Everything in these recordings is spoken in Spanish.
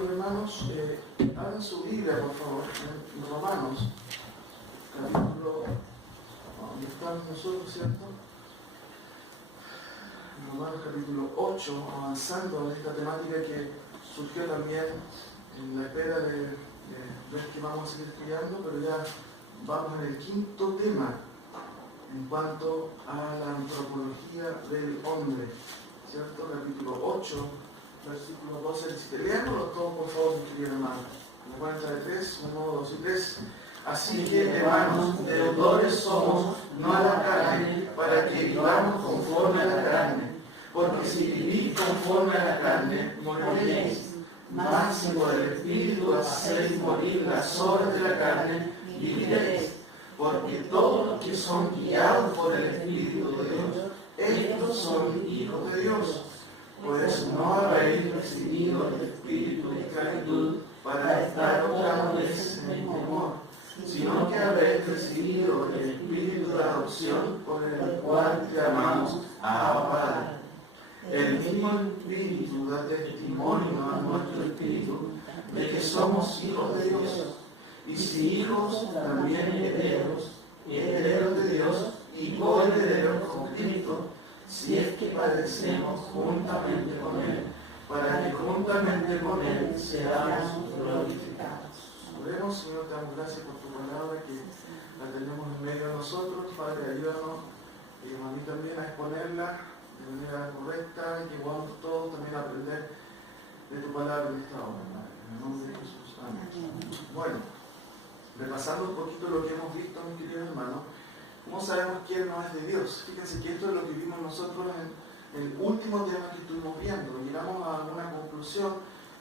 queridos hermanos, abran su Biblia, por favor, en Romanos, capítulo, donde estamos nosotros, ¿cierto? Romanos capítulo 8, avanzando en esta temática que surgió también en la espera de ver que vamos a seguir estudiando, pero ya vamos en el quinto tema en cuanto a la antropología del hombre, ¿cierto? Capítulo 8, versículo 12 al 17. Leámoslo todos, por favor, mis queridos hermanos. En la cuenta de 3, 1, 2 y 3. Así que, hermanos, deudores somos, no a la carne, para que vivamos conforme a la carne. Porque si vivís conforme a la carne, moriréis. Mas si por el Espíritu hacéis morir las obras de la carne, viviréis. Porque todos los que son guiados por el Espíritu de Dios, estos son hijos de Dios. Pues no habéis recibido el espíritu de esclavitud para estar otra vez en el temor, sino que habéis recibido el espíritu de adopción por el cual llamamos a Padre. El mismo Espíritu da testimonio a nuestro espíritu de que somos hijos de Dios. Y si hijos, también herederos, herederos de Dios y coherederos con Cristo, si es que padecemos juntamente con Él, para que juntamente con Él seamos glorificados. Oremos, Señor, te damos gracias por tu palabra, que la tenemos en medio de nosotros. Padre, ayúdanos a mí también a exponerla de manera correcta, y que podamos todos también aprender de tu palabra en esta hora, Padre. En el nombre de Jesús. Amén. Bueno, repasando un poquito lo que hemos visto, mis queridos hermanos, ¿cómo sabemos quién no es de Dios? Fíjense que esto es lo que vimos nosotros en el último tema que estuvimos viendo. Llegamos a una conclusión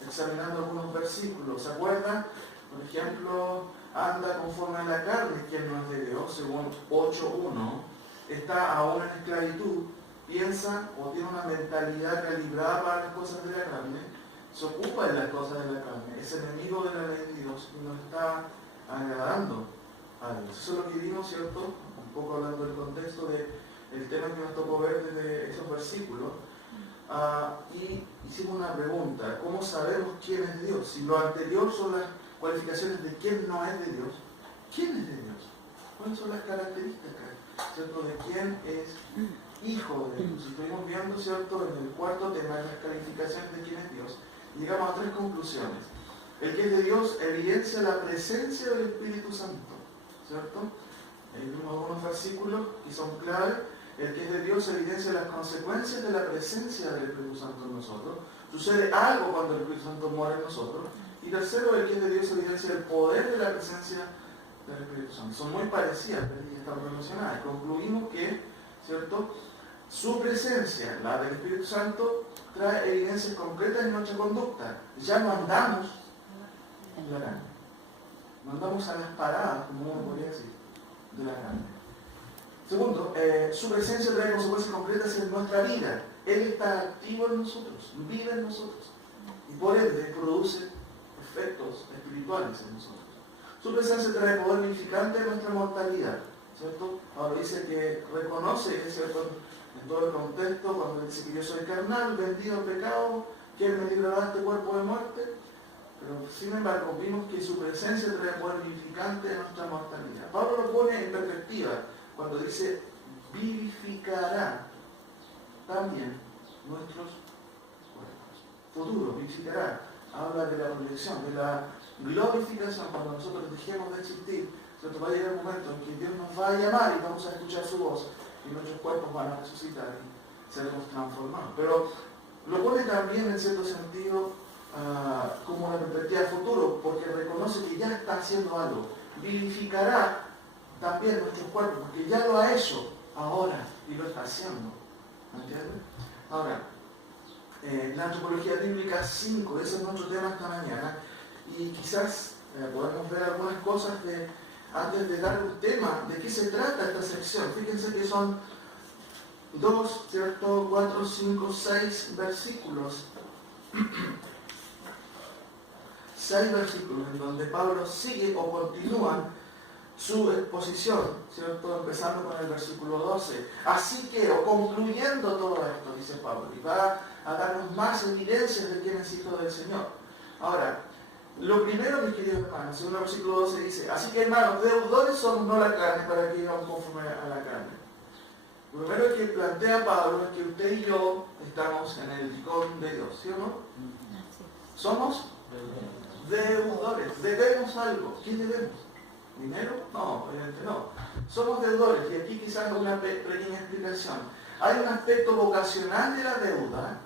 examinando algunos versículos. ¿Se acuerdan? Por ejemplo, anda conforme a la carne, quien no es de Dios, según 8.1. Está aún en esclavitud, piensa o tiene una mentalidad calibrada para las cosas de la carne, se ocupa de las cosas de la carne, es enemigo de la ley de Dios y nos está agradando a Dios. Eso es lo que vimos, ¿cierto? Un poco hablando del contexto del tema que nos tocó ver desde esos versículos. Y hicimos una pregunta: ¿cómo sabemos quién es de Dios? Si lo anterior son las cualificaciones de quién no es de Dios, ¿quién es de Dios? ¿Cuáles son las características, ¿cierto?, de quién es hijo de Dios? Estuvimos viendo, ¿cierto?, en el cuarto tema, las calificaciones de quién es Dios, y llegamos a tres conclusiones. El que es de Dios evidencia la presencia del Espíritu Santo, ¿cierto? Vimos algunos versículos que son clave. El que es de Dios evidencia las consecuencias de la presencia del Espíritu Santo en nosotros. Sucede algo cuando el Espíritu Santo mora en nosotros. Y tercero, el que es de Dios evidencia el poder de la presencia del Espíritu Santo. Son muy parecidas, pero están relacionadas. Concluimos que, ¿cierto?, su presencia, la del Espíritu Santo, trae evidencias concretas en nuestra conducta. Ya no andamos en la carne. No andamos a las paradas, como uno podría decir, de la carne. Segundo, su presencia trae consecuencias concretas en nuestra vida. Él está activo en nosotros, vive en nosotros, y por ende produce efectos espirituales en nosotros. Su presencia trae poder vivificante en nuestra mortalidad, ¿cierto? Ahora dice que reconoce, ¿cierto?, en todo el contexto, cuando dice que yo soy carnal, vendido al pecado, que Él me librará de este cuerpo de muerte. Pero sin embargo vimos que su presencia trae poder vivificante en nuestra mortalidad. Pablo lo pone en perspectiva cuando dice vivificará también nuestros cuerpos. Futuro, vivificará. Habla de la proyección, de la glorificación. Cuando nosotros dejemos de existir, ¿cierto?, va a llegar un momento en que Dios nos va a llamar y vamos a escuchar su voz y nuestros cuerpos van a resucitar y seremos transformados. Pero lo pone también en cierto sentido como una perspectiva futuro, porque reconoce que ya está haciendo algo. Vivificará también nuestros cuerpos, porque ya lo ha hecho ahora y lo está haciendo. ¿Entienden? Ahora, la antropología bíblica 5, ese es nuestro tema esta mañana, y quizás podemos ver algunas cosas antes de dar un tema, de qué se trata esta sección. Fíjense que son 2, ¿cierto?, 4, 5, 6 versículos. 6 versículos en donde Pablo sigue o continúa su exposición, ¿cierto?, empezando con el versículo 12. Así que, o concluyendo todo esto, dice Pablo, y va a darnos más evidencias de quién es hijo del Señor. Ahora, lo primero, mis queridos hermanos, según el versículo 12 dice, así que hermanos, deudores somos no la carne para que vivamos conforme a la carne. Lo primero que plantea Pablo es que usted y yo estamos en el ticón de Dios, ¿sí o no? Somos deudores, debemos algo. ¿Qué debemos? ¿Dinero? No, obviamente no. Somos deudores, y aquí quizás una pequeña explicación. Hay un aspecto vocacional de la deuda,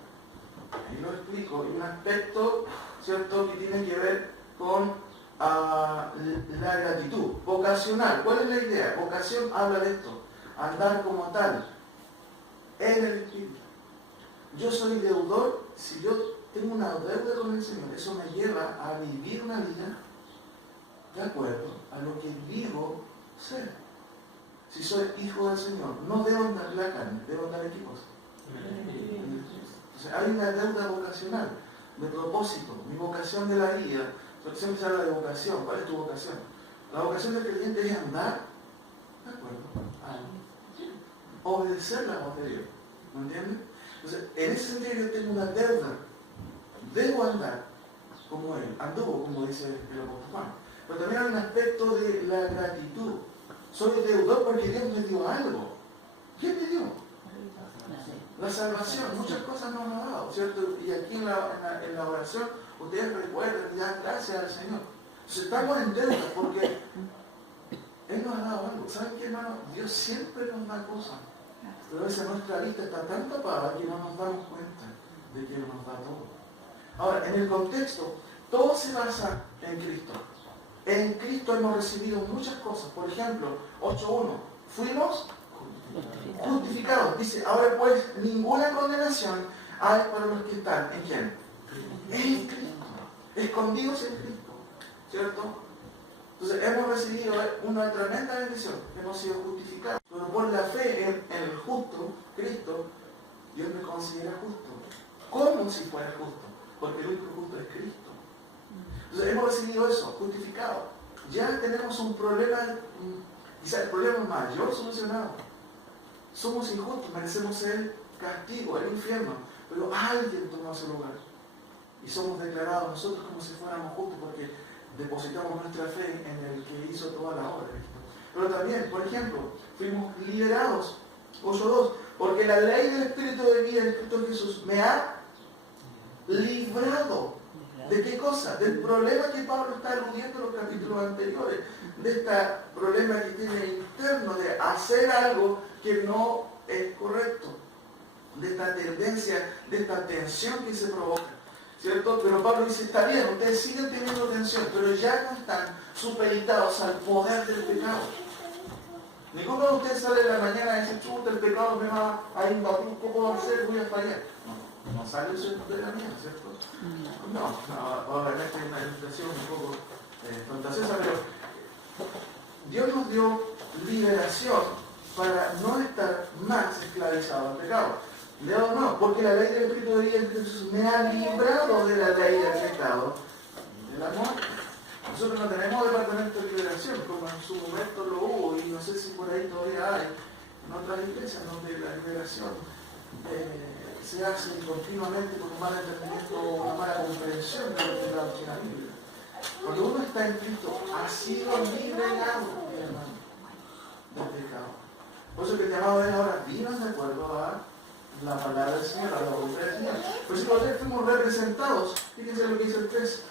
y lo explico, y un aspecto, ¿cierto?, que tiene que ver con la gratitud. Vocacional, ¿cuál es la idea? Vocación habla de esto, andar como tal, en el Espíritu. Yo soy deudor, si yo tengo una deuda con el Señor, eso me lleva a vivir una vida de acuerdo a lo que digo ser. Si soy hijo del Señor, no debo andar en la carne, debo andar en qué cosa. Entonces hay una deuda vocacional, de propósito, mi vocación de la vida. Siempre se habla de vocación. ¿Cuál es tu vocación? La vocación del creyente es andar de acuerdo a obedecer la voz de Dios. ¿Me entiendes? Entonces, en ese sentido yo tengo una deuda. Debo andar como Él anduvo, como dice el apóstol Juan. Pero también hay un aspecto de la gratitud. Soy deudor porque Dios me dio algo. ¿Qué me dio? La salvación. Muchas cosas nos ha dado, ¿cierto? Y aquí en la oración, ustedes recuerdan y dan gracias al Señor. Entonces, estamos en deuda porque Él nos ha dado algo. ¿Saben qué, hermano? Dios siempre nos da cosas. Pero a veces nuestra vista está tan tapada que no nos damos cuenta de que Él nos da todo. Ahora, en el contexto, todo se basa en Cristo. En Cristo hemos recibido muchas cosas. Por ejemplo, 8.1. Fuimos justificados. Dice, ahora pues, ninguna condenación hay para los que están. ¿En quién? En Cristo. Escondidos en Cristo. ¿Cierto? Entonces, hemos recibido una tremenda bendición. Hemos sido justificados. Pero por la fe en el justo, Cristo, Dios me considera justo. Como si fuera justo. Porque el único justo es Cristo. Entonces hemos recibido eso, justificado. Ya tenemos un problema, quizás el problema mayor solucionado. Somos injustos, merecemos el castigo, el infierno. Pero alguien tomó ese lugar. Y somos declarados nosotros como si fuéramos justos porque depositamos nuestra fe en el que hizo toda la obra. Pero también, por ejemplo, fuimos liberados, 8.2, porque la ley del Espíritu de vida en Cristo Jesús me ha librado. ¿De qué cosa? Del problema que Pablo está aludiendo en los capítulos anteriores, de este problema que tiene interno de hacer algo que no es correcto, de esta tendencia, de esta tensión que se provoca, ¿cierto? Pero Pablo dice, está bien, ustedes siguen teniendo tensión, pero ya no están supeditados al poder del pecado. Ninguno de ustedes sale en la mañana y dice, chuta, el pecado me va a invadir, ¿qué puedo hacer? Voy a fallar. No sale eso de la mía, ¿cierto? No, obviamente es una ilustración un poco fantasiosa, pero Dios nos dio liberación para no estar más esclavizados al pecado. No, porque la ley del Espíritu de vida en Jesús me ha librado de la ley del pecado, del amor. Nosotros no tenemos departamento de liberación, como en su momento lo hubo, y no sé si por ahí todavía hay, en otras iglesias donde la liberación se hace continuamente con un mal entendimiento o una mala comprensión de lo que es la doctrina bíblica. Cuando uno está en Cristo, ha sido liberado, mi hermano, del pecado. Por eso que el llamado es ahora, vivan de acuerdo a la palabra del Señor, a la voluntad del Señor. Por eso nosotros fuimos representados, fíjense lo que dice el 3,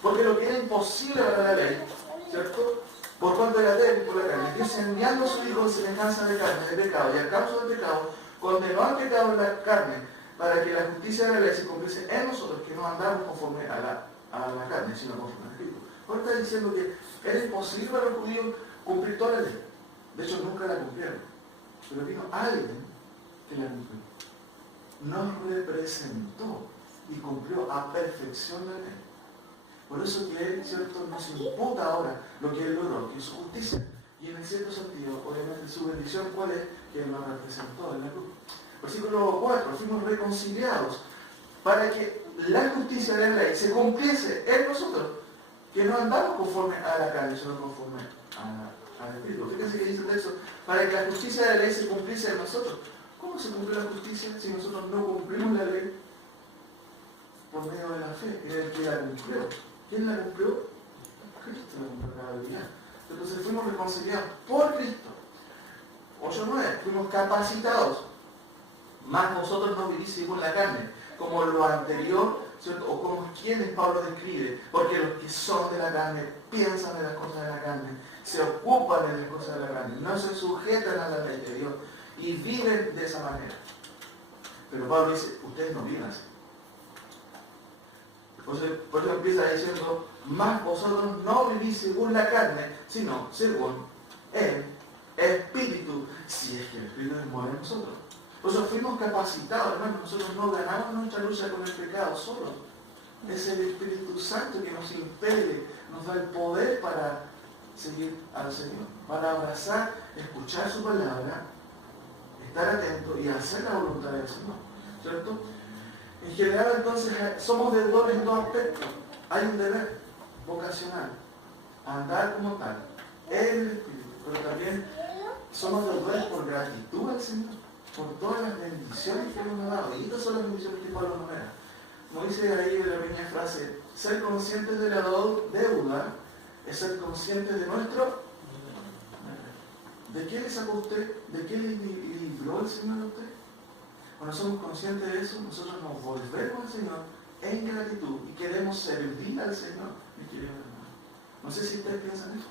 porque lo que era imposible para la ley, ¿cierto? Por cuanto era débil por la carne, Dios enviando a su Hijo en semejanza de carne, de pecado, y a causa del pecado, condenó al pecado en la carne, para que la justicia de la ley se cumpliese en nosotros, que no andamos conforme a la carne, sino conforme a Cristo. Ahora está diciendo que era imposible para los judíos cumplir toda la ley. De hecho, nunca la cumplieron. Pero vino alguien que la cumplió. Nos representó y cumplió a perfección la ley. Por eso que Él, ¿cierto?, nos imputa ahora lo que Él logró, que es su justicia. Y en cierto sentido, obviamente, su bendición, ¿cuál es? Que Él nos representó en la cruz. Versículo 4, fuimos reconciliados para que la justicia de la ley se cumpliese en nosotros, que no andamos conforme a la carne, sino conforme al Espíritu. Fíjense que dice el texto, para que la justicia de la ley se cumpliese en nosotros. ¿Cómo se cumple la justicia si nosotros no cumplimos la ley? por medio de la fe, es el que la cumplió. ¿Quién la cumplió? Cristo la cumplió la habilidad. Entonces fuimos reconciliados por Cristo. 8:9, fuimos capacitados. Más vosotros no vivís según la carne, como lo anterior, ¿cierto? O como quienes Pablo describe, porque los que son de la carne piensan en las cosas de la carne, se ocupan de las cosas de la carne, no se sujetan a la ley de Dios y viven de esa manera. Pero Pablo dice, ustedes no viven así. Por eso empieza diciendo, más vosotros no vivís según la carne, sino según el Espíritu, si es que el Espíritu mora en nosotros. Por eso fuimos capacitados, hermanos, nosotros no ganamos nuestra lucha con el pecado solos. Es el Espíritu Santo que nos impele, nos da el poder para seguir al Señor, para abrazar, escuchar su palabra, estar atento y hacer la voluntad del Señor, ¿cierto? En general, entonces, somos deudores en dos aspectos. Hay un deber vocacional, andar como tal, en el Espíritu, pero también somos deudores por gratitud al Señor, por todas las bendiciones que nos ha dado. Y estas son las bendiciones que Pablo nos da. Como dice ahí en la pequeña frase, ser conscientes de la deuda es ser conscientes de nuestro... ¿De qué le sacó usted? ¿De qué le libró el Señor a usted? Cuando somos conscientes de eso, nosotros nos volvemos al Señor en gratitud y queremos servir al Señor. No sé si ustedes piensan eso,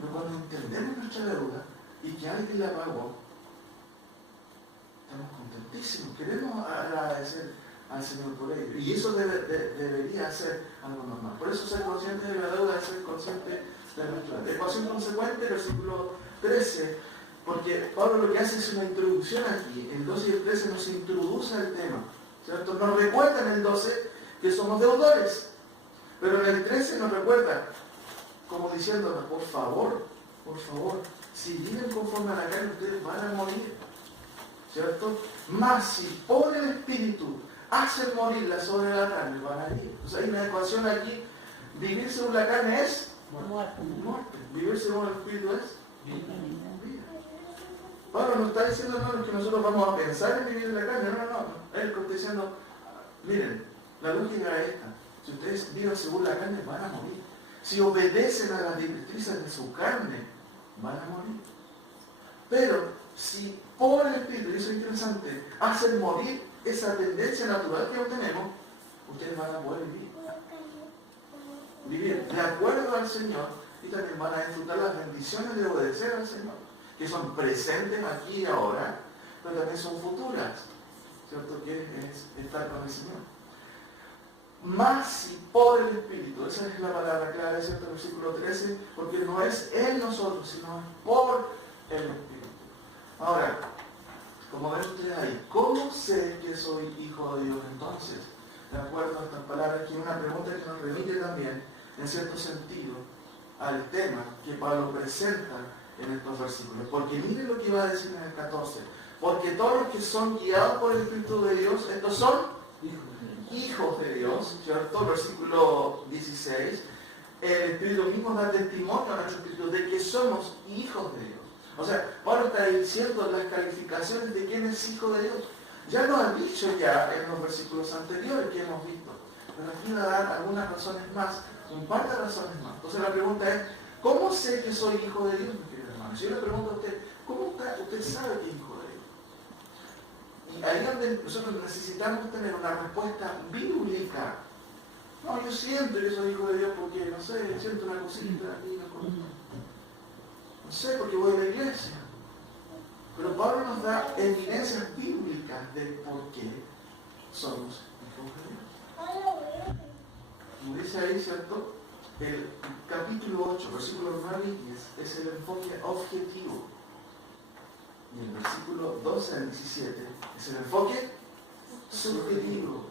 pero cuando entendemos nuestra deuda y que alguien la pagó, estamos contentísimos, queremos agradecer al Señor por ello. Y eso debería ser algo normal. Por eso ser consciente de la deuda es ser consciente de nuestra deuda. Ecuación consecuente, versículo 13, porque Pablo lo que hace es una introducción aquí. El 12 y el 13 nos introduce al tema, ¿cierto? Nos recuerda en el 12 que somos deudores, pero en el 13 nos recuerda, como diciéndonos, por favor, si viven conforme a la carne, ustedes van a morir, ¿cierto? Mas si por el Espíritu hacen morir la obras de la carne, van a vivir. O sea, hay una ecuación aquí. Vivir según la carne es muerte. Vivir según el Espíritu es vida. Pablo no está diciendo no, que nosotros vamos a pensar en vivir en la carne. No. Él está diciendo, miren, la lógica es esta. Si ustedes viven según la carne, van a morir. Si obedecen a las directrices de su carne, van a morir. Pero si por el Espíritu, y eso es interesante, hacen morir esa tendencia natural que tenemos, ustedes van a poder vivir de acuerdo al Señor y también van a disfrutar las bendiciones de obedecer al Señor, que son presentes aquí y ahora, pero también son futuras, ¿cierto? Que es estar con el Señor. Más si por el Espíritu, esa es la palabra clave, ¿cierto? El versículo 13, porque no es en nosotros, sino es por el Espíritu. Ahora, como ven ustedes ahí, ¿cómo sé que soy hijo de Dios entonces? De acuerdo a estas palabras, que es una pregunta que nos remite también, en cierto sentido, al tema que Pablo presenta en estos versículos. Porque miren lo que iba a decir en el 14. Porque todos los que son guiados por el Espíritu de Dios, estos son hijos de Dios, ¿cierto? Versículo 16. El Espíritu mismo da testimonio a nuestro Espíritu de que somos hijos de Dios. O sea, Pablo está diciendo las calificaciones de quién es hijo de Dios. Ya lo han dicho ya en los versículos anteriores que hemos visto. Pero aquí va a dar algunas razones más, un par de razones más. Entonces la pregunta es, ¿cómo sé que soy hijo de Dios, mi querido hermano? Si yo le pregunto a usted, ¿cómo usted sabe que es hijo de Dios? Y ahí es donde nosotros necesitamos tener una respuesta bíblica. No, yo siento que soy hijo de Dios porque, no sé, siento una cosita aquí, una cosita. No sé, porque voy a la iglesia. Pero Pablo nos da evidencias bíblicas de por qué somos hijos de Dios. Como dice ahí, ¿cierto? El capítulo 8, versículos 9 y 10 es el enfoque objetivo. Y el versículo 12 al 17 es el enfoque subjetivo.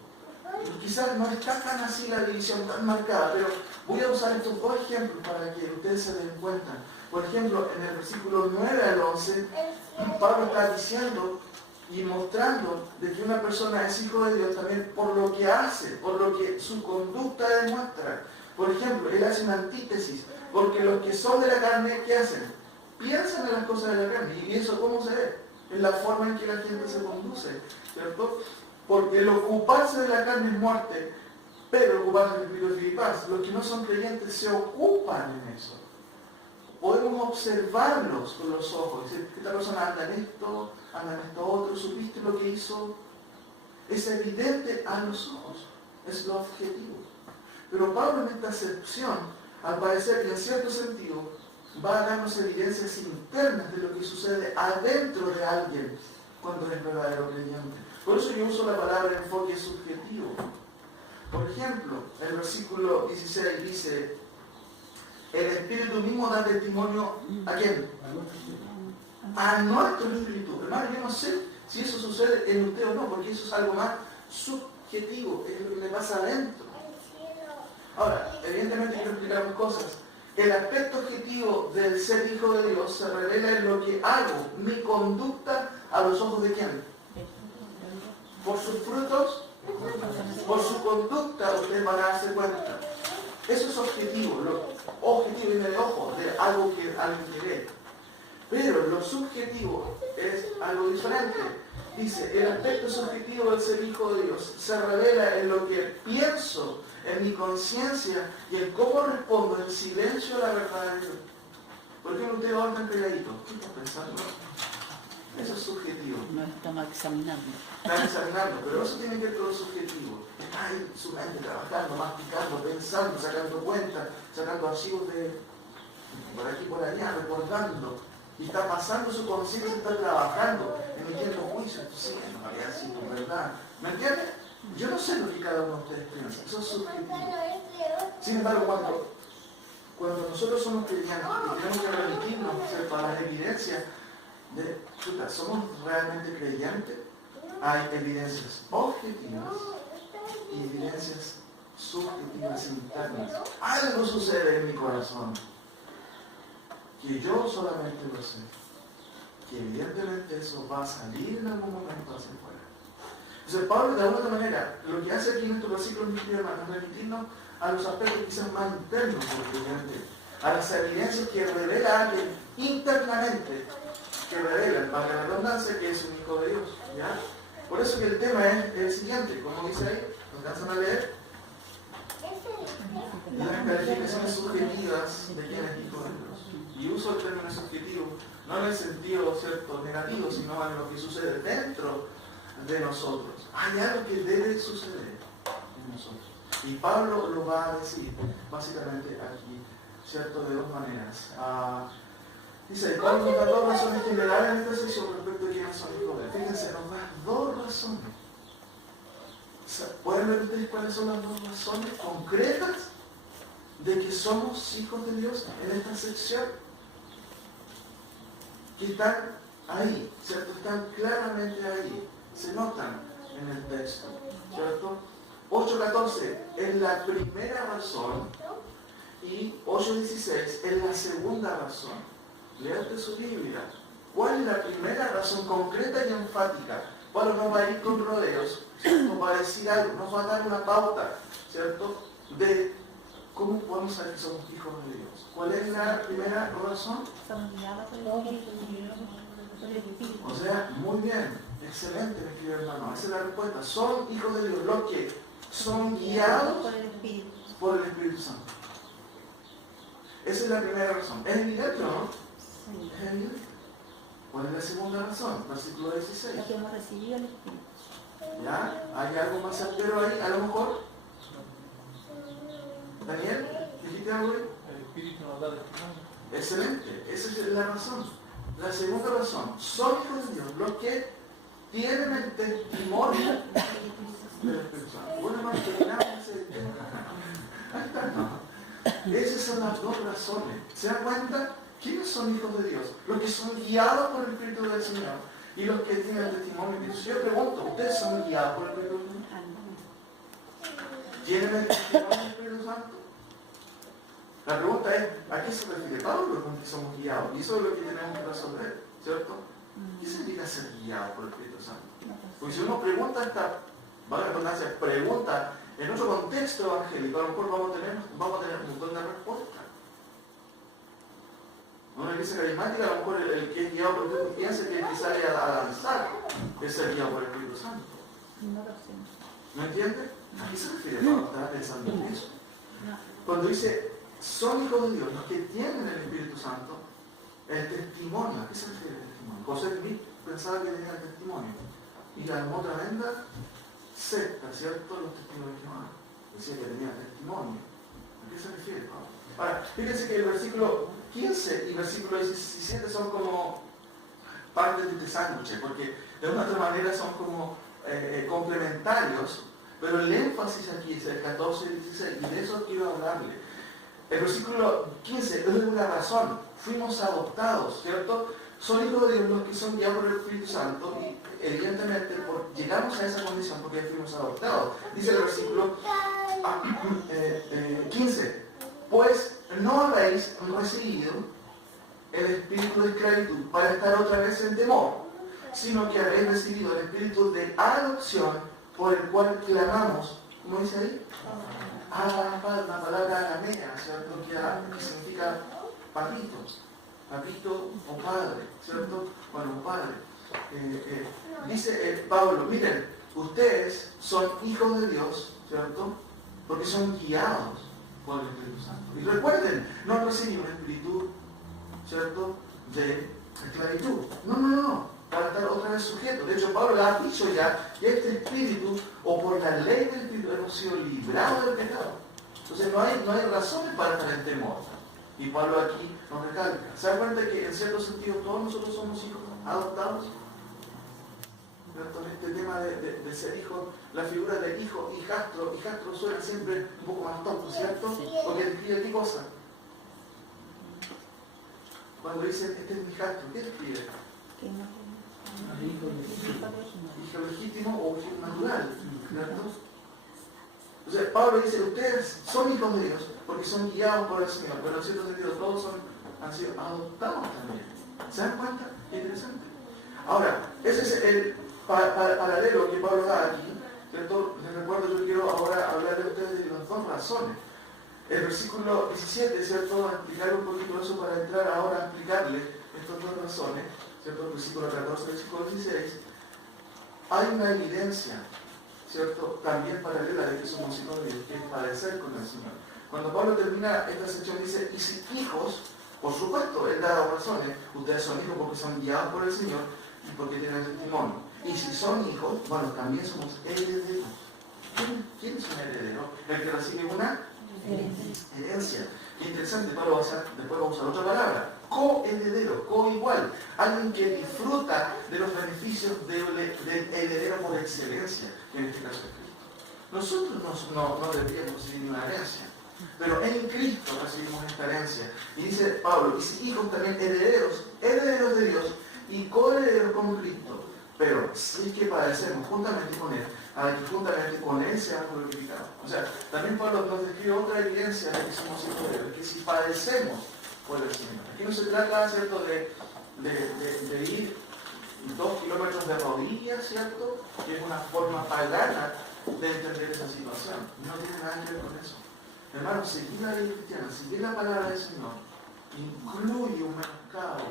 Y quizás no está tan así la división tan marcada, pero voy a usar estos dos ejemplos para que ustedes se den cuenta. Por ejemplo, en el versículo 9 al 11, Pablo está diciendo y mostrando de que una persona es hijo de Dios también por lo que hace, por lo que su conducta demuestra. Por ejemplo, él hace una antítesis, porque los que son de la carne, ¿qué hacen? Piensan en las cosas de la carne. ¿Y eso cómo se ve? En la forma en que la gente se conduce, ¿cierto? Porque el ocuparse de la carne es muerte, Pero ocuparse del Espíritu de Filipenses, los que no son creyentes se ocupan en eso. Podemos observarlos con los ojos, decir, esta persona anda en esto otro, ¿supiste lo que hizo? Es evidente a los ojos, es lo objetivo. Pero Pablo en esta acepción, al parecer y en cierto sentido, va a darnos evidencias internas de lo que sucede adentro de alguien cuando es verdadero creyente. Por eso yo uso la palabra enfoque subjetivo. Por ejemplo, el versículo 16 dice, el Espíritu mismo da testimonio ¿a quién? A nuestro Espíritu. Hermano, yo no sé si eso sucede en usted o no, porque eso es algo más subjetivo, es lo que le pasa adentro. Ahora, evidentemente quiero explicar dos cosas. El aspecto objetivo del ser hijo de Dios se revela en lo que hago, mi conducta a los ojos de quién. Por sus frutos, por su conducta, usted va a darse cuenta. Eso es objetivo, lo objetivo viene de ojo, de algo que alguien que ve. Pero lo subjetivo es algo diferente. Dice, el aspecto subjetivo del ser hijo de Dios se revela en lo que pienso, en mi conciencia y en cómo respondo en silencio a la verdad de Dios. Por ejemplo, usted va a estar pegadito. ¿Qué está pensando? Eso es subjetivo. No estamos examinando. Está examinando, pero eso tiene que ver con lo subjetivo. Está ahí su mente trabajando, masticando, pensando, sacando cuentas, sacando archivos de por aquí por allá, recordando. Y está pasando su conciencia, está trabajando, emitiendo juicios. Sí, no había sido verdad. ¿Me entiendes? Yo no sé lo que cada uno de ustedes piensa. Eso es subjetivo. Sin embargo, cuando nosotros somos creyentes y tenemos que remitirnos para las evidencias de, chuta, ¿somos realmente creyentes? Hay evidencias objetivas y evidencias subjetivas internas. Algo sucede en mi corazón que yo solamente lo sé, que evidentemente eso va a salir en algún momento hacia afuera. Entonces Pablo, de alguna manera, lo que hace aquí en estos versículos, mis queridos hermanos, es remitirnos a los aspectos quizás más internos del creyente, a las evidencias que revela alguien internamente, que revelan, para la redundancia, que es un hijo de Dios. ¿Ya? Por eso que el tema es el siguiente, como dice ahí, ¿alcanzan a leer? Las calificaciones subjetivas de quién es hijo de Dios. Y uso el término subjetivo, no en el sentido cierto negativo, sino en lo que sucede dentro de nosotros. Hay algo que debe suceder en nosotros. Y Pablo lo va a decir básicamente aquí, ¿cierto? De dos maneras. Dice, Pablo nos da dos razones generales en esta sección respecto a quiénes son hijos de Dios. Fíjense, nos da dos razones. ¿Pueden ver ustedes cuáles son las dos razones concretas de que somos hijos de Dios en esta sección? Que están ahí, ¿cierto? Están claramente ahí, se notan en el texto, ¿cierto? 8.14 es la primera razón y 8.16 es la segunda razón. Léate su Biblia. ¿Cuál es la primera razón concreta y enfática? Pablo no va a ir con rodeos, ¿cierto? Va a decir algo, nos va a dar una pauta, ¿cierto? De cómo podemos saber que somos hijos de Dios. ¿Cuál es la primera razón? O sea, muy bien, excelente, mi querido hermano. Esa es la respuesta. Son hijos de Dios los que son guiados por el Espíritu Santo. Esa es la primera razón. ¿Es evidente o no? Sí. Es evidente. ¿Cuál es la segunda razón? Versículo 16. Lo que hemos recibido el Espíritu. ¿Ya? ¿Hay algo más certero ahí? A lo mejor. Daniel, ¿dijiste algo ahí? El Espíritu nos da testimonio. Excelente, esa es la razón. La segunda razón, son hijos de Dios los que tienen el testimonio del Espíritu Santo. Bueno, hermano, terminamos ese tema. Ahí está, ¿no? Esas son las dos razones. ¿Se dan cuenta? ¿Quiénes son hijos de Dios? Los que son guiados por el Espíritu del Señor y los que tienen el testimonio de Dios. Yo pregunto, ¿ustedes son guiados por el Espíritu del Señor? ¿Tienen el testimonio del Espíritu Santo? La pregunta es, ¿a qué se refiere Pablo con que somos guiados? Y eso es lo que tenemos que resolver, ¿cierto? ¿Qué significa ser guiado por el Espíritu Santo? Porque si uno pregunta esta, pregunta en otro contexto evangélico, a lo mejor vamos a tener un montón de respuestas. En una iglesia carismática, a lo mejor el que es guiado por el Espíritu piensa que el que sale a danzar es ser guiado por el Espíritu Santo. No lo sé. ¿No entiendes? ¿A qué se refiere Pablo? Estaba pensando en eso. Cuando dice, son hijos de Dios, los que tienen el Espíritu Santo, el testimonio. ¿A qué se refiere el testimonio? José Smith pensaba que tenía el testimonio. Y la armó tremenda secta, ¿cierto? Los testigos de Jehová. Decía que tenía testimonio. ¿A qué se refiere Pablo? Ahora, fíjense que el versículo 15 y versículo 17 son como partes de este sándwich, porque de una u otra manera son como complementarios, pero el énfasis aquí es el 14 y el 16, y de eso quiero hablarle. El versículo 15 es una razón, fuimos adoptados, ¿cierto? Son hijos de Dios los que son guiados por el Espíritu Santo, y evidentemente llegamos a esa condición porque fuimos adoptados. Dice el versículo 15, pues no habéis recibido el espíritu de esclavitud para estar otra vez en temor, sino que habéis recibido el espíritu de adopción por el cual clamamos, ¿cómo dice ahí? La palabra aramea, ¿cierto? Que significa papito o padre, ¿cierto? Bueno, padre. Dice Pablo, miren, ustedes son hijos de Dios, ¿cierto? Porque son guiados por el Espíritu Santo. Y recuerden, no reciben un espíritu, ¿cierto?, de esclavitud. No, para estar otra vez sujeto. De hecho, Pablo ha dicho ya que este espíritu, o por la ley del espíritu, hemos sido librados del pecado. Entonces no hay razones para estar en temor. Y Pablo aquí nos recalca. ¿Se dan cuenta que en cierto sentido todos nosotros somos hijos adoptados? ¿Cierto? Este tema de ser hijo, la figura de hijo, hijastro suena siempre un poco más tonto, ¿cierto? Sí. Porque describe qué cosa. Cuando dicen, este es mi hijastro, ¿qué describe? Que no. Hijo legítimo o hijo natural, ¿cierto? Entonces Pablo dice, ustedes son hijos de Dios porque son guiados por el Señor, pero en cierto sentido todos han sido adoptados también. ¿Se dan cuenta? Qué interesante. Ahora, ese es el paralelo que Pablo da aquí, ¿cierto? Les recuerdo, yo quiero ahora hablar de ustedes de las dos razones. El versículo 17, ¿cierto? A explicar un poquito eso para entrar ahora a explicarle estas dos razones, ¿cierto? El versículo 14, versículo 16. Hay una evidencia, ¿cierto? También paralela de que somos hijos de Dios, que es padecer con el Señor. Cuando Pablo termina esta sección dice, y si hijos, por supuesto, él da razones, ustedes son hijos porque son guiados por el Señor y porque tienen testimonio. Y si son hijos, bueno, también somos herederos. ¿Quién es un heredero? El que recibe una herencia. Qué interesante, Pablo después va a usar otra palabra. Co-heredero, co-igual. Alguien que disfruta de los beneficios del heredero por excelencia, que en este caso es Cristo. Nosotros no deberíamos recibir una herencia, pero en Cristo recibimos esta herencia. Y dice Pablo, y si hijos también herederos de Dios y co-herederos con Cristo. Pero sí que padecemos juntamente con Él, para que juntamente con Él seamos glorificados. O sea, también Pablo nos describe otra evidencia de que somos hijos de Dios, que si padecemos por el Señor. Aquí no se trata, ¿cierto?, de ir 2 kilómetros de rodillas, ¿cierto?, que es una forma pagana de entender esa situación. No tiene nada que ver con eso. Hermanos, seguir la ley cristiana, seguir la palabra del Señor, incluye un mercado,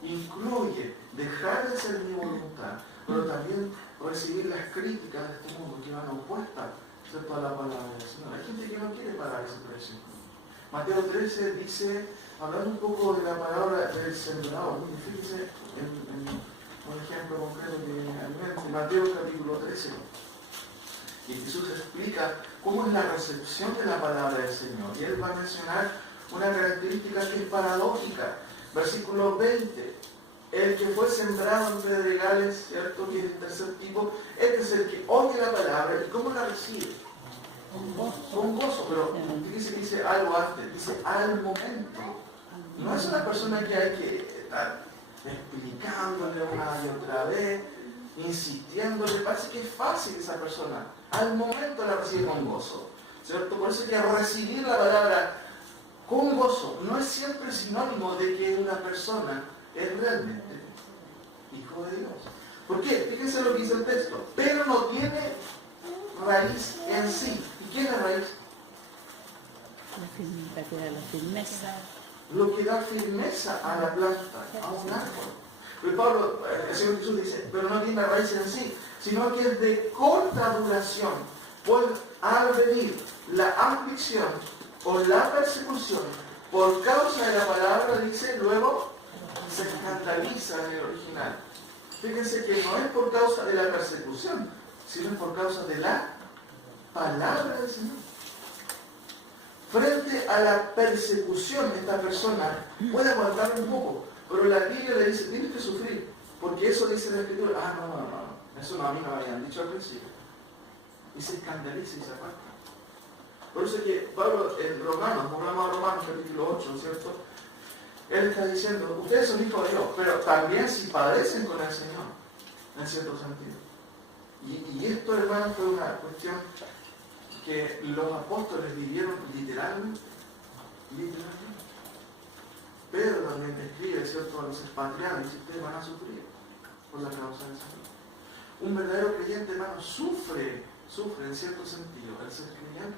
incluye dejar de ser mi voluntad, pero también recibir las críticas de este mundo que van opuestas, ¿cierto?, a la palabra del Señor. Hay gente que no quiere pagar ese precio. Mateo 13 dice, hablando un poco de la palabra del sembrador, fíjense en un ejemplo concreto que viene a mi mente, Mateo capítulo 13. Y Jesús explica cómo es la recepción de la palabra del Señor. Y Él va a mencionar una característica que es paradójica. Versículo 20. El que fue sembrado en pedregales, ¿cierto?, que es el tercer tipo, este es el que oye la palabra y cómo la recibe. Con gozo, pero dice algo antes, dice al momento. No es una persona que hay que estar explicándole una y otra vez, insistiéndole, parece que es fácil esa persona. Al momento la recibe con gozo, ¿cierto? Por eso es que recibir la palabra con gozo no es siempre sinónimo de que una persona es realmente hijo de Dios. ¿Por qué? Fíjense lo que dice el texto. Pero no tiene raíz en sí. ¿Y qué es la raíz? La firmeza. Lo que da firmeza a la planta, a un árbol. Pero Pablo, el Señor Jesús dice, pero no tiene raíz en sí, sino que es de corta duración. al venir la aflicción o la persecución por causa de la palabra, dice, luego se escandaliza en el original. Fíjense que no es por causa de la persecución, sino es por causa de la palabra del Señor. Frente a la persecución, esta persona puede aguantar un poco, pero la Biblia le dice, tienes que sufrir, porque eso dice la Escritura. Ah, no, eso no, a mí no me habían dicho al principio. Y se escandaliza y se aparta. Por eso es que Pablo en Romanos, volvamos a Romanos capítulo 8, ¿cierto? Él está diciendo, ustedes son hijos de Dios, pero también si padecen con el Señor, en cierto sentido. Y esto, hermano, fue una cuestión que los apóstoles vivieron literalmente. Pedro también escribe, ¿cierto?, a los expatriados, y ustedes van a sufrir por la causa del Señor. Un verdadero creyente, hermano, sufre en cierto sentido el ser creyente,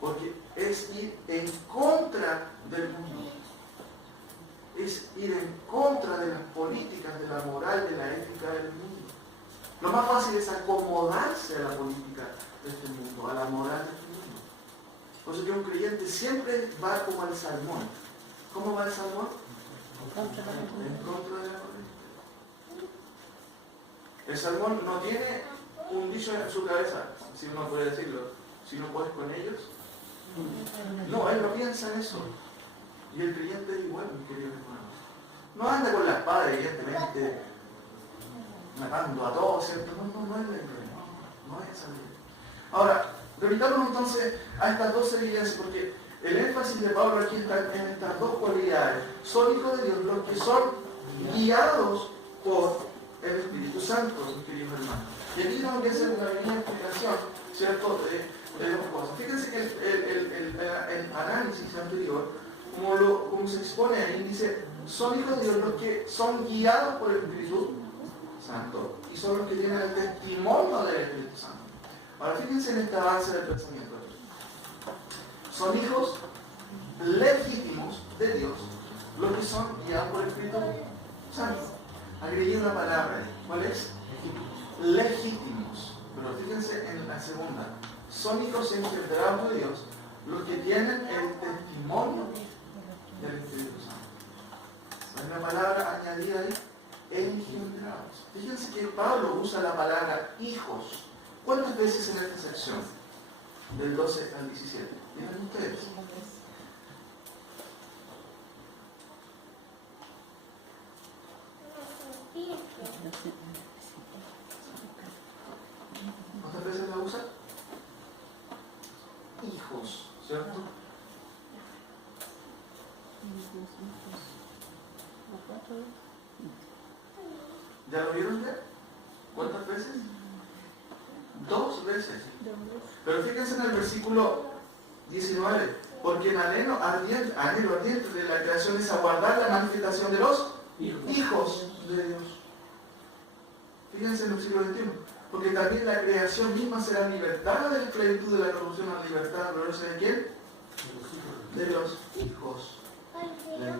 porque es ir en contra del mundo, es ir en contra de las políticas, de la moral, de la ética del mundo. Lo más fácil es acomodarse a la política de este mundo, a la moral de este mundo. Por eso que un creyente siempre va como el salmón. ¿Cómo va el salmón? En contra de la corriente. El salmón no tiene un dicho en su cabeza, si uno puede decirlo, si no puedes con ellos. No, él no piensa en eso. Y el creyente es igual, mis queridos hermanos. No anda con la espada, evidentemente, matando a todos, ¿cierto? No es la idea. No es esa idea. Ahora, remitamos entonces a estas dos evidencias, porque el énfasis de Pablo aquí está en estas dos cualidades. Son hijos de Dios los que son guiados por el Espíritu Santo, mis queridos hermanos. Y aquí tengo que hacer una pequeña explicación, ¿cierto?, de dos cosas. Fíjense que el análisis anterior, como se expone ahí, dice, son hijos de Dios los que son guiados por el Espíritu Santo y son los que tienen el testimonio del Espíritu Santo. Ahora fíjense en esta base del pensamiento. Son hijos legítimos de Dios los que son guiados por el Espíritu Santo. Agregué una palabra, ¿cuál es? Legítimos. Pero fíjense en la segunda. Son hijos engendrados de Dios los que tienen el testimonio del Espíritu Santo. Hay una palabra añadida ahí, engendrados. Fíjense que Pablo usa la palabra hijos. ¿Cuántas veces en esta sección? Del 12 al 17. ¿Tienen ustedes? ¿Cuántas veces la usa? Hijos, ¿cierto? ¿Ya lo vieron ya? ¿Cuántas veces? 2 veces. Pero fíjense en el versículo 19, porque el anhelo ardiente de la creación es aguardar la manifestación de los hijos de Dios. Fíjense en el versículo 21, porque también la creación misma será libertada de la esclavitud de la corrupción a la libertad gloriosa de quién? De los hijos de Dios.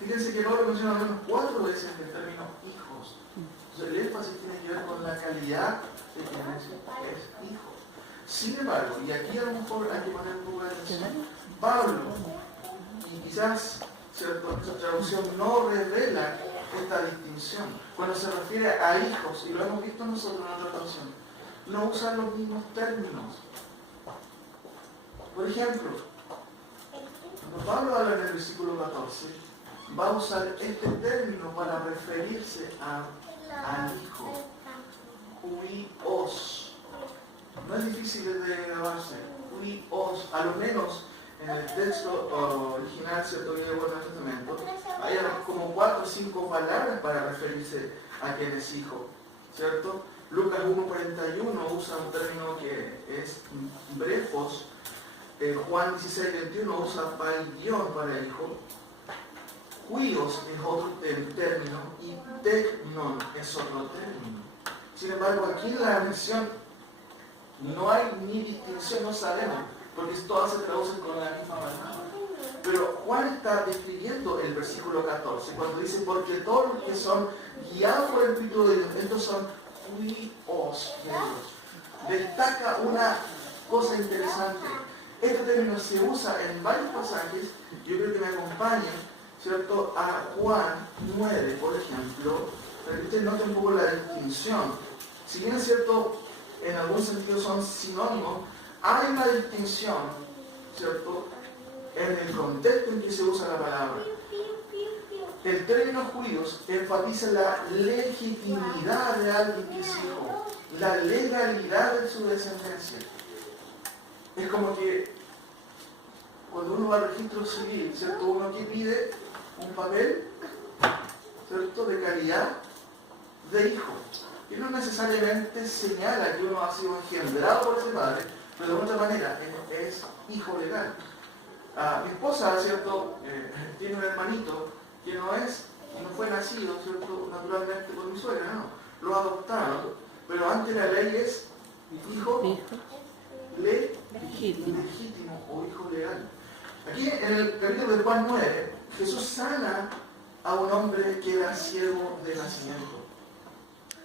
Fíjense que Pablo menciona al menos 4 veces el término hijos. Entonces, el énfasis tiene que ver con la calidad de quien es hijo. Sin embargo, y aquí a lo mejor hay que poner un poco de atención, Pablo, y quizás nuestra traducción no revela esta distinción. Cuando se refiere a hijos, y lo hemos visto nosotros en otra traducción, no usan los mismos términos. Por ejemplo, cuando Pablo habla en el versículo 14, va a usar este término para referirse al hijo. Huios. No es difícil de grabarse. Huios. A lo menos en el texto original, ¿cierto?, del Nuevo Testamento, hay como 4 o 5 palabras para referirse a quien es hijo, ¿cierto? Lucas 1:41 usa un término que es brefos. Juan 16:21 usa paidión para hijo. Huios es otro término y tecnon es otro término. Sin embargo, aquí en la mención no hay ni distinción, no sabemos, porque todas se traducen con la misma palabra. Pero Juan está describiendo el versículo 14, cuando dice, porque todos los que son guiados por el Espíritu de Dios, estos son huios de Dios. destaca una cosa interesante. Este término se usa en varios pasajes. Yo creo que me acompañen, ¿cierto?, a Juan 9, por ejemplo, para que ustedes noten un poco la distinción. Si bien es cierto, en algún sentido son sinónimos, hay una distinción, ¿cierto?, en el contexto en que se usa la palabra. El término judíos enfatiza la legitimidad de alguien que es hijo, la legalidad de su descendencia. Es como que cuando uno va al registro civil, ¿cierto?, uno que pide un papel, ¿cierto?, de calidad de hijo. Y no necesariamente señala que uno ha sido engendrado por ese padre, pero de otra manera es hijo legal. Mi esposa, ¿cierto?, tiene un hermanito que no fue nacido, ¿cierto?, naturalmente por mi suegra, no. Lo adoptaron, pero antes la ley es hijo legítimo o hijo legal. Aquí en el capítulo de Juan 9, Jesús sana a un hombre que era ciego de nacimiento.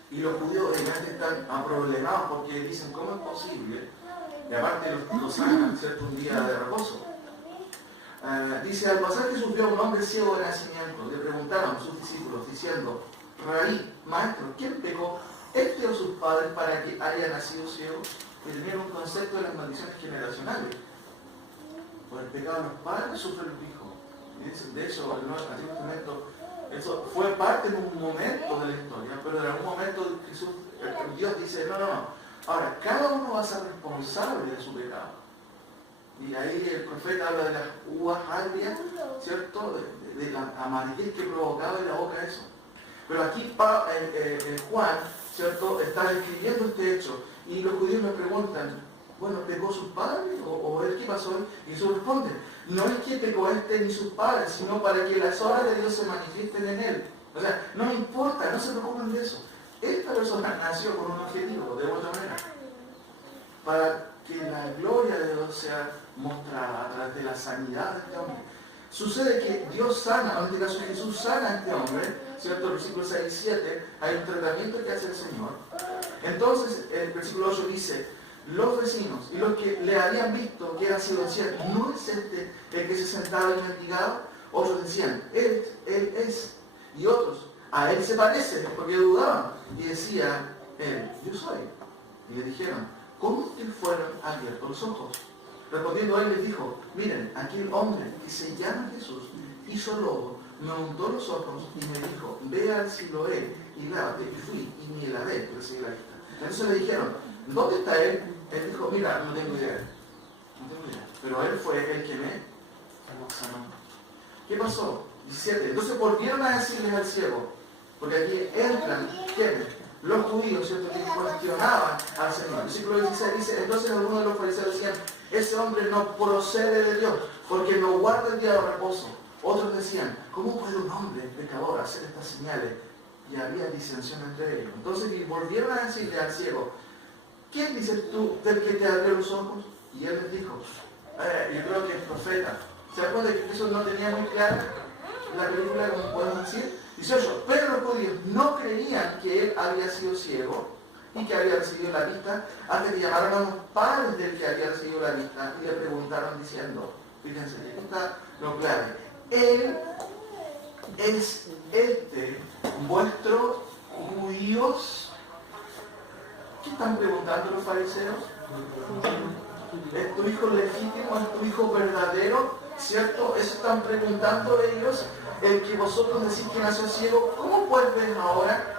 Y los judíos obviamente están aproblemados porque dicen, ¿cómo es posible? Y aparte los sanan, ¿cierto?, un día de reposo. Dice, al pasar Jesús vio a un hombre ciego de nacimiento. Le preguntaron sus discípulos diciendo, Rabí, maestro, ¿quién pecó, este o sus padres, para que haya nacido ciego? Que tenían un concepto de las maldiciones generacionales. Por el pecado de los padres sufren los hijos. De hecho, en el Antiguo Testamento, eso fue parte de un momento de la historia, pero en algún momento Jesús, Dios dice, no. Ahora, cada uno va a ser responsable de su pecado. Y ahí el profeta habla de las uvas agrias, ¿cierto?, de la amarillez que provocaba en la boca eso. Pero aquí Juan, ¿cierto?, está describiendo este hecho. Y los judíos me preguntan, bueno, ¿pecó sus padres? ¿O él qué pasó? Y Jesús responde, no es que pecó este ni sus padres, sino para que las obras de Dios se manifiesten en él. O sea, no me importa, no se preocupen de eso. Esta persona nació con un objetivo, de otra manera. Para que la gloria de Dios sea mostrada a través de la sanidad de este hombre. Sucede que Dios sana, en este caso Jesús sana a este hombre, ¿cierto? El versículo 6 y 7, hay un tratamiento que hace el Señor. Entonces, el versículo 8 dice, los vecinos y los que le habían visto que era sido anciano, ¿no es este el que se sentaba y mendigaba? Otros decían, él es. Y otros, a él se parece, porque dudaban. Y decía él, yo soy. Y le dijeron, ¿cómo te fueron abiertos los ojos? Respondiendo él les dijo, miren, aquel hombre que se llama Jesús hizo lodo, me untó los ojos y me dijo, ve al Siloé y lávate. Y fui y me lavé, pero seguí la vista. Entonces le dijeron, ¿dónde está él? Él dijo, mira, no tengo idea. Pero él fue el que me sanó. ¿Qué pasó? 17. Entonces volvieron a decirles al ciego, porque aquí entran, ¿quiénes? Los judíos, ¿cierto?, que cuestionaban al Señor. El versículo 16 dice, entonces algunos de los fariseos decían, ese hombre no procede de Dios, porque no guarda el día de reposo. Otros decían, ¿cómo puede un hombre pecador hacer estas señales? Y había disensión entre ellos. Entonces volvieron a decirle al ciego, ¿quién dices tú del que te abrió los ojos? Y él les dijo, yo creo que es profeta. ¿Se dan cuenta que eso no tenía muy clara la película, como podemos decir? 18. Pero los judíos no creían que él había sido ciego y que había recibido la vista, hasta que llamaron a los padres del que había recibido la vista y le preguntaron diciendo, fíjense, aquí está lo clave, él es vuestro judíos. ¿Qué están preguntando los fariseos? ¿Es tu hijo legítimo? ¿Es tu hijo verdadero? ¿Cierto? Eso están preguntando ellos. El que vosotros decís que nació ciego, ¿cómo pues ves ahora?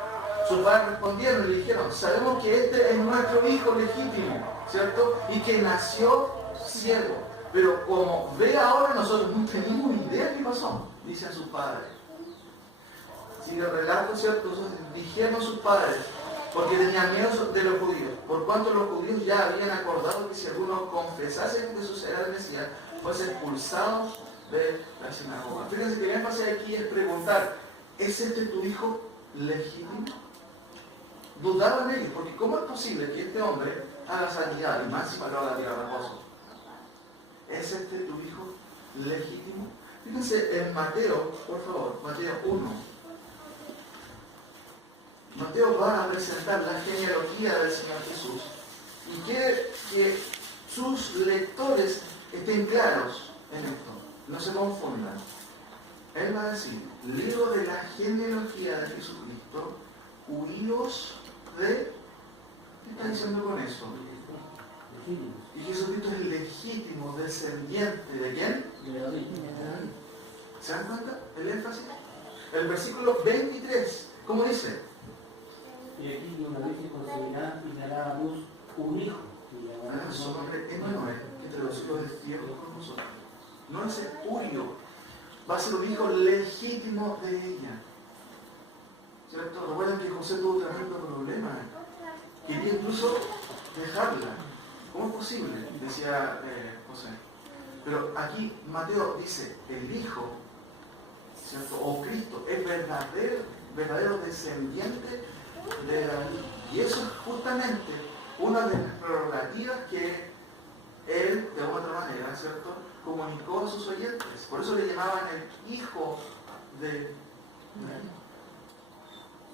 Sus padres respondieron y le dijeron, sabemos que este es nuestro hijo legítimo, ¿cierto? Y que nació ciego. Pero como ve ahora, nosotros no tenemos idea qué pasó, dicen sus padres. Sigue el relato, ¿cierto? Dijeron sus padres, porque tenían miedo de los judíos, por cuanto los judíos ya habían acordado que si alguno confesase que Jesús era el Mesías, fuese expulsado de la sinagoga. Fíjense que el énfasis aquí es preguntar, ¿es este tu hijo legítimo? Dudaban ellos, porque ¿cómo es posible que este hombre haga sanidad y más si lo haga tirar reposo? ¿Es este tu hijo legítimo? Fíjense en Mateo, por favor, Mateo 1. Mateo va a presentar la genealogía del Señor Jesús. y quiere que sus lectores estén claros en esto, no se confundan. Él va a decir, libro de la genealogía de Jesucristo, judíos de... ¿Qué está diciendo con eso? Y Jesucristo es el legítimo descendiente ¿de quién? De David. ¿Se dan cuenta el énfasis? El versículo 23, ¿cómo dice? Y aquí una virgen concebirá y dará a luz un hijo. Y llamará Su nombre Emanuel, que traducido del cielo con nosotros. No es el Urio, va a ser un hijo legítimo de ella. ¿Cierto? Recuerden que José tuvo un tremendo problema. Quería incluso dejarla. ¿Cómo es posible? Decía José. Pero aquí Mateo dice, el hijo, ¿cierto? O Cristo, es verdadero descendiente de David. Y eso es justamente una de las prerrogativas que él, de otra manera, ¿cierto?, comunicó a sus oyentes. Por eso le llamaban el hijo de David.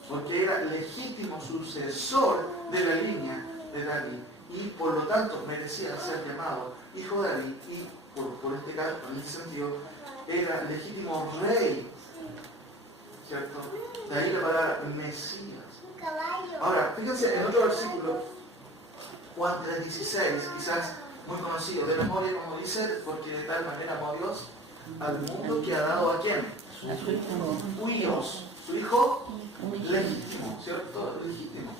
Porque era legítimo sucesor de la línea de David. Y por lo tanto merecía ser llamado hijo de David. Y por este caso, en este sentido, era legítimo rey. ¿Cierto? De ahí la palabra Mesías. Ahora, fíjense en otro versículo, Juan 3:16, quizás muy conocido de memoria, como dice, porque de tal manera amó Dios al mundo que ha dado a quién? Huíos, su hijo legítimo, ¿cierto? Legítimo.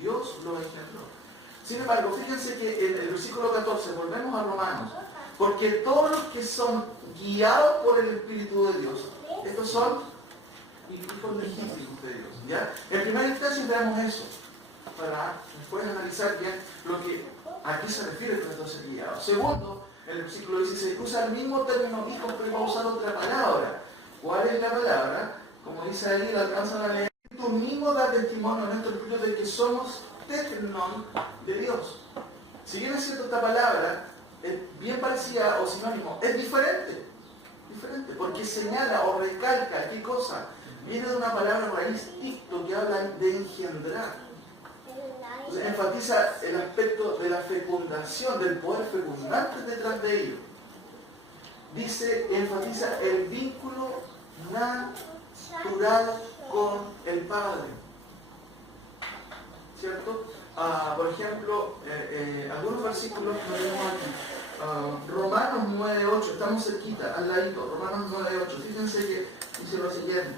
Dios lo engendró. Sin embargo, fíjense que en el versículo 14, volvemos a Romanos, porque todos los que son guiados por el Espíritu de Dios, estos son hijos legítimos de Dios. ¿Ya? En primera instancia veamos eso, para después analizar bien lo que a qué se refiere con estos guiados. Segundo, en el versículo 16 usa el mismo término hijo, pero va a usar otra palabra. ¿Cuál es la palabra? Como dice ahí, la alcanzan a leer. Tú mismo da testimonio en nuestro espíritu de que somos tecnon de Dios. Si bien es cierto, esta palabra es bien parecida o sinónimo, es diferente, porque señala o recalca qué cosa. Viene de una palabra raíz icto que habla de engendrar. Entonces, enfatiza el aspecto de la fecundación, del poder fecundante detrás de ello. Enfatiza el vínculo natural con el Padre. ¿Cierto? Por ejemplo, algunos versículos que tenemos aquí. Romanos 9:8, estamos cerquita, al ladito. Romanos 9:8. Fíjense que dice lo siguiente.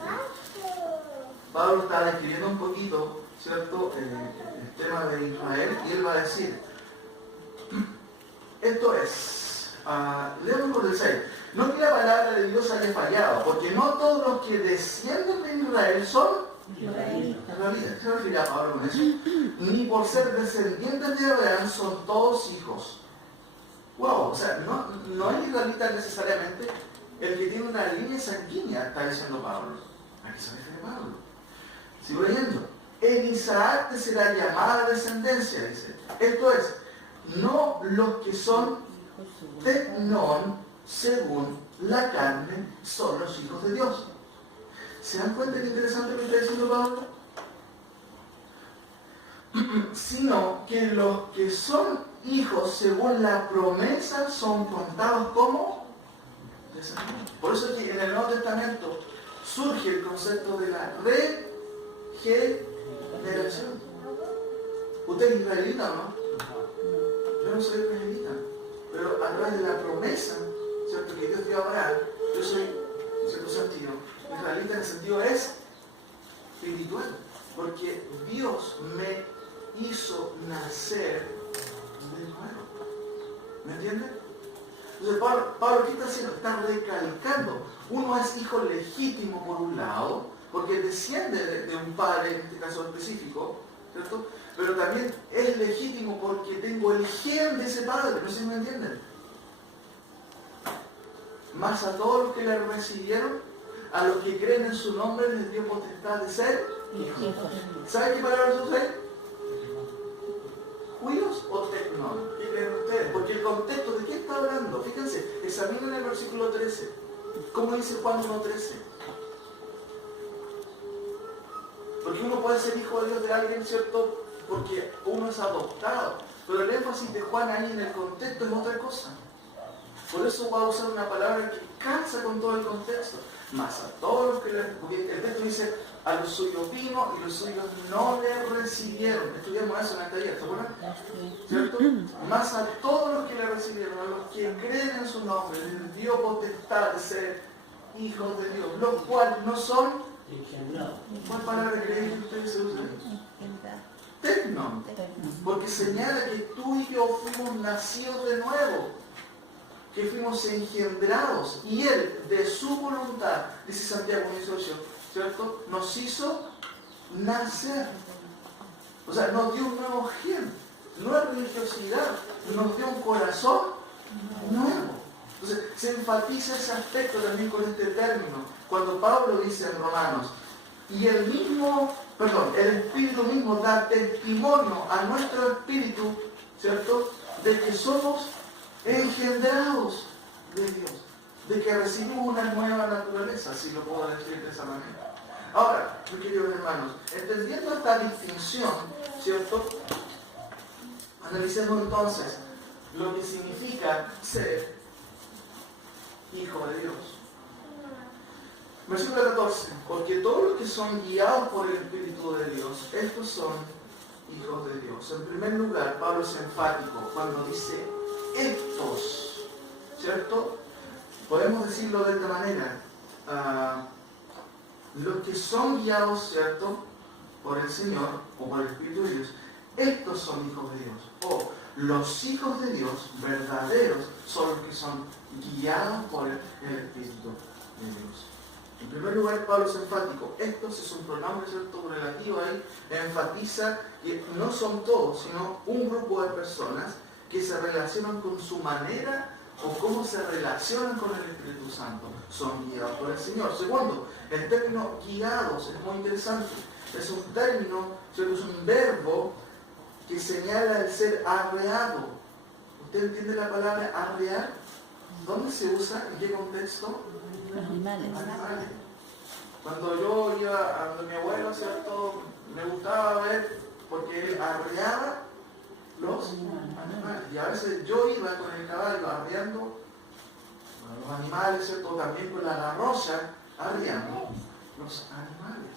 Pablo está describiendo un poquito, ¿cierto?, el tema de Israel, y él va a decir, esto es, leemos por el 6, no que la palabra de Dios haya fallado, porque no todos los que descienden de Israel son israelitas. ¿Qué se refiere a Pablo con eso? Ni por ser descendientes de Abraham son todos hijos. Wow, o sea, no es israelita necesariamente el que tiene una línea sanguínea, está diciendo Pablo. ¿A qué se refiere Pablo? Sigo leyendo. En Isaac te será llamada descendencia, dice. Esto es, no los que son tecnón según la carne son los hijos de Dios. ¿Se dan cuenta qué interesante lo que está diciendo Pablo? Sino que los que son hijos según la promesa son contados como descendientes. Por eso es que en el Nuevo Testamento surge el concepto de la regeneración. ¿Usted es israelita o no? Yo no soy israelita, pero a través de la promesa, ¿cierto?, que Dios dio a Abraham, yo soy, en cierto sentido, israelita en el sentido es espiritual, porque Dios me hizo nacer de nuevo. ¿Me entiende? Entonces Pablo, ¿qué está haciendo? Está recalcando. Uno es hijo legítimo por un lado, porque desciende de un padre, en este caso específico, ¿cierto? Pero también es legítimo porque tengo el gen de ese padre, no sé si me entienden. Más a todos los que le recibieron, a los que creen en su nombre, les dio potestad de ser hijos. ¿Saben qué palabras usan? ¿Judíos o tecnón? ¿Qué creen ustedes? Porque el contexto, ¿de qué está hablando? Fíjense, examinen el versículo 13. ¿Cómo dice Juan 1:13? Porque uno puede ser hijo de Dios de alguien, ¿cierto? Porque uno es adoptado. Pero el énfasis de Juan ahí en el contexto es otra cosa. Por eso voy a usar una palabra que calza con todo el contexto. Mas a todos los que le... Porque el texto dice, a los suyos vino y los suyos no le recibieron. Estudiamos eso en el taller, ¿se acuerdan? ¿Cierto? Mas a todos los que le recibieron, a los que creen en su nombre, les dio potestad de ser hijos de Dios, los cuales no son... engendrados. ¿Cuál palabra creéis que ustedes se usan? Tecnon. Porque señala que tú y yo fuimos nacidos de nuevo, que fuimos engendrados, y Él, de su voluntad, dice Santiago 18, ¿cierto? Nos hizo nacer. O sea, nos dio un nuevo gen, no es religiosidad, nos dio un corazón nuevo. Entonces, se enfatiza ese aspecto también con este término, cuando Pablo dice en Romanos, y el Espíritu mismo da testimonio a nuestro espíritu, ¿cierto?, de que somos engendrados de Dios, de que recibimos una nueva naturaleza, si lo puedo decir de esa manera. Ahora, mis queridos hermanos, entendiendo esta distinción, ¿cierto?, analicemos entonces lo que significa ser hijo de Dios. Versículo 14, porque todos los que son guiados por el Espíritu de Dios, estos son hijos de Dios. En primer lugar, Pablo es enfático cuando dice estos, ¿cierto? Podemos decirlo de esta manera, los que son guiados, ¿cierto?, por el Señor o por el Espíritu de Dios, estos son hijos de Dios. O los hijos de Dios verdaderos son los que son guiados por el Espíritu de Dios. En primer lugar, Pablo es enfático. Estos es un pronombre, ¿cierto?, relativo ahí. Enfatiza que no son todos, sino un grupo de personas que se relacionan con su manera o cómo se relacionan con el Espíritu Santo. Son guiados por el Señor. Segundo, el término guiados es muy interesante. Es un término, ¿cierto?, es un verbo que señala el ser arreado. ¿Usted entiende la palabra arrear? ¿Dónde se usa? ¿En qué contexto? Animales. Cuando yo iba a donde mi abuelo, ¿cierto?, me gustaba ver porque él arreaba los animales. Y a veces yo iba con el caballo arreando los animales, ¿cierto?, también con la garrocha arreando los animales.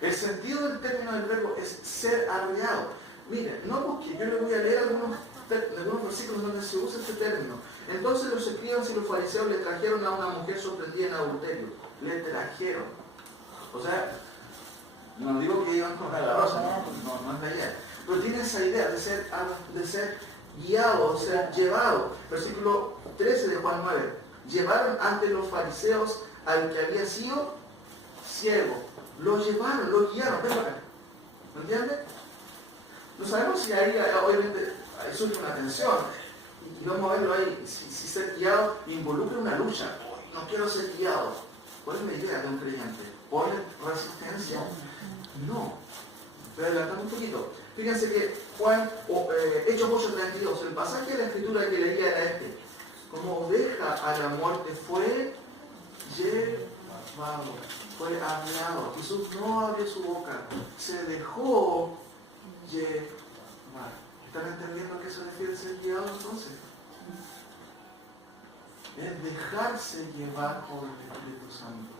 El sentido del término del verbo es ser arreado. Mire, no busque, yo le voy a leer algunos versículos donde se usa este término. Entonces los escribas y los fariseos le trajeron a una mujer sorprendida en adulterio. Le trajeron. O sea, no digo que iban con la garrocha, no es de allá. Pero tiene esa idea de ser guiado, de ser llevado. Versículo 13 de Juan 9. Llevaron ante los fariseos al que había sido ciego. Lo llevaron, lo guiaron. Ven acá. ¿Me entiendes? No sabemos si ahí obviamente surge una tensión. Y vamos a verlo ahí, si ser guiado involucra una lucha. No quiero ser guiado. ¿Cuál es la idea de un creyente? ¿Pone resistencia? No. Pero adelantando un poquito. Fíjense que Juan, Hechos 8:32, el pasaje de la escritura que leía era este. Como oveja a la muerte fue llevado, fue hablado. Jesús no abrió su boca, se dejó llevar. ¿Están entendiendo a qué se refiere ser guiado entonces? Es dejarse llevar por el Espíritu Santo.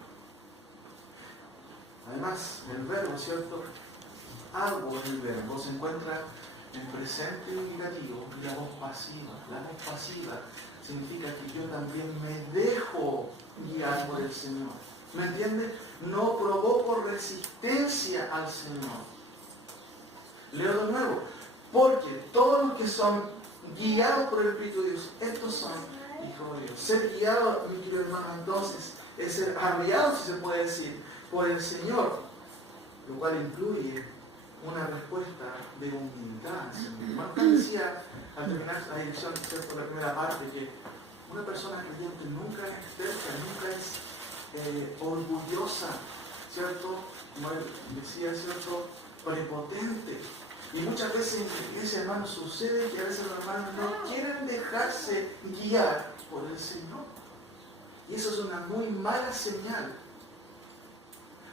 Además, el verbo, ¿cierto? Algo en el verbo se encuentra en presente indicativo y la voz pasiva. La voz pasiva significa que yo también me dejo guiar por el Señor. ¿Me entiende? No provoco resistencia al Señor. Leo de nuevo. Porque todos los que son guiados por el Espíritu de Dios, estos son hijos de Dios. Ser guiado, mi querido hermano, entonces, es ser arreado, si se puede decir, por el Señor, lo cual incluye una respuesta de humildad. Martín decía, al terminar la dirección, por la primera parte, que una persona creyente nunca es terca, nunca es orgullosa, ¿cierto? Como él decía, ¿cierto? Prepotente. Y muchas veces en la iglesia, hermanos, sucede que a veces los hermanos no quieren dejarse guiar por el Señor. Y eso es una muy mala señal.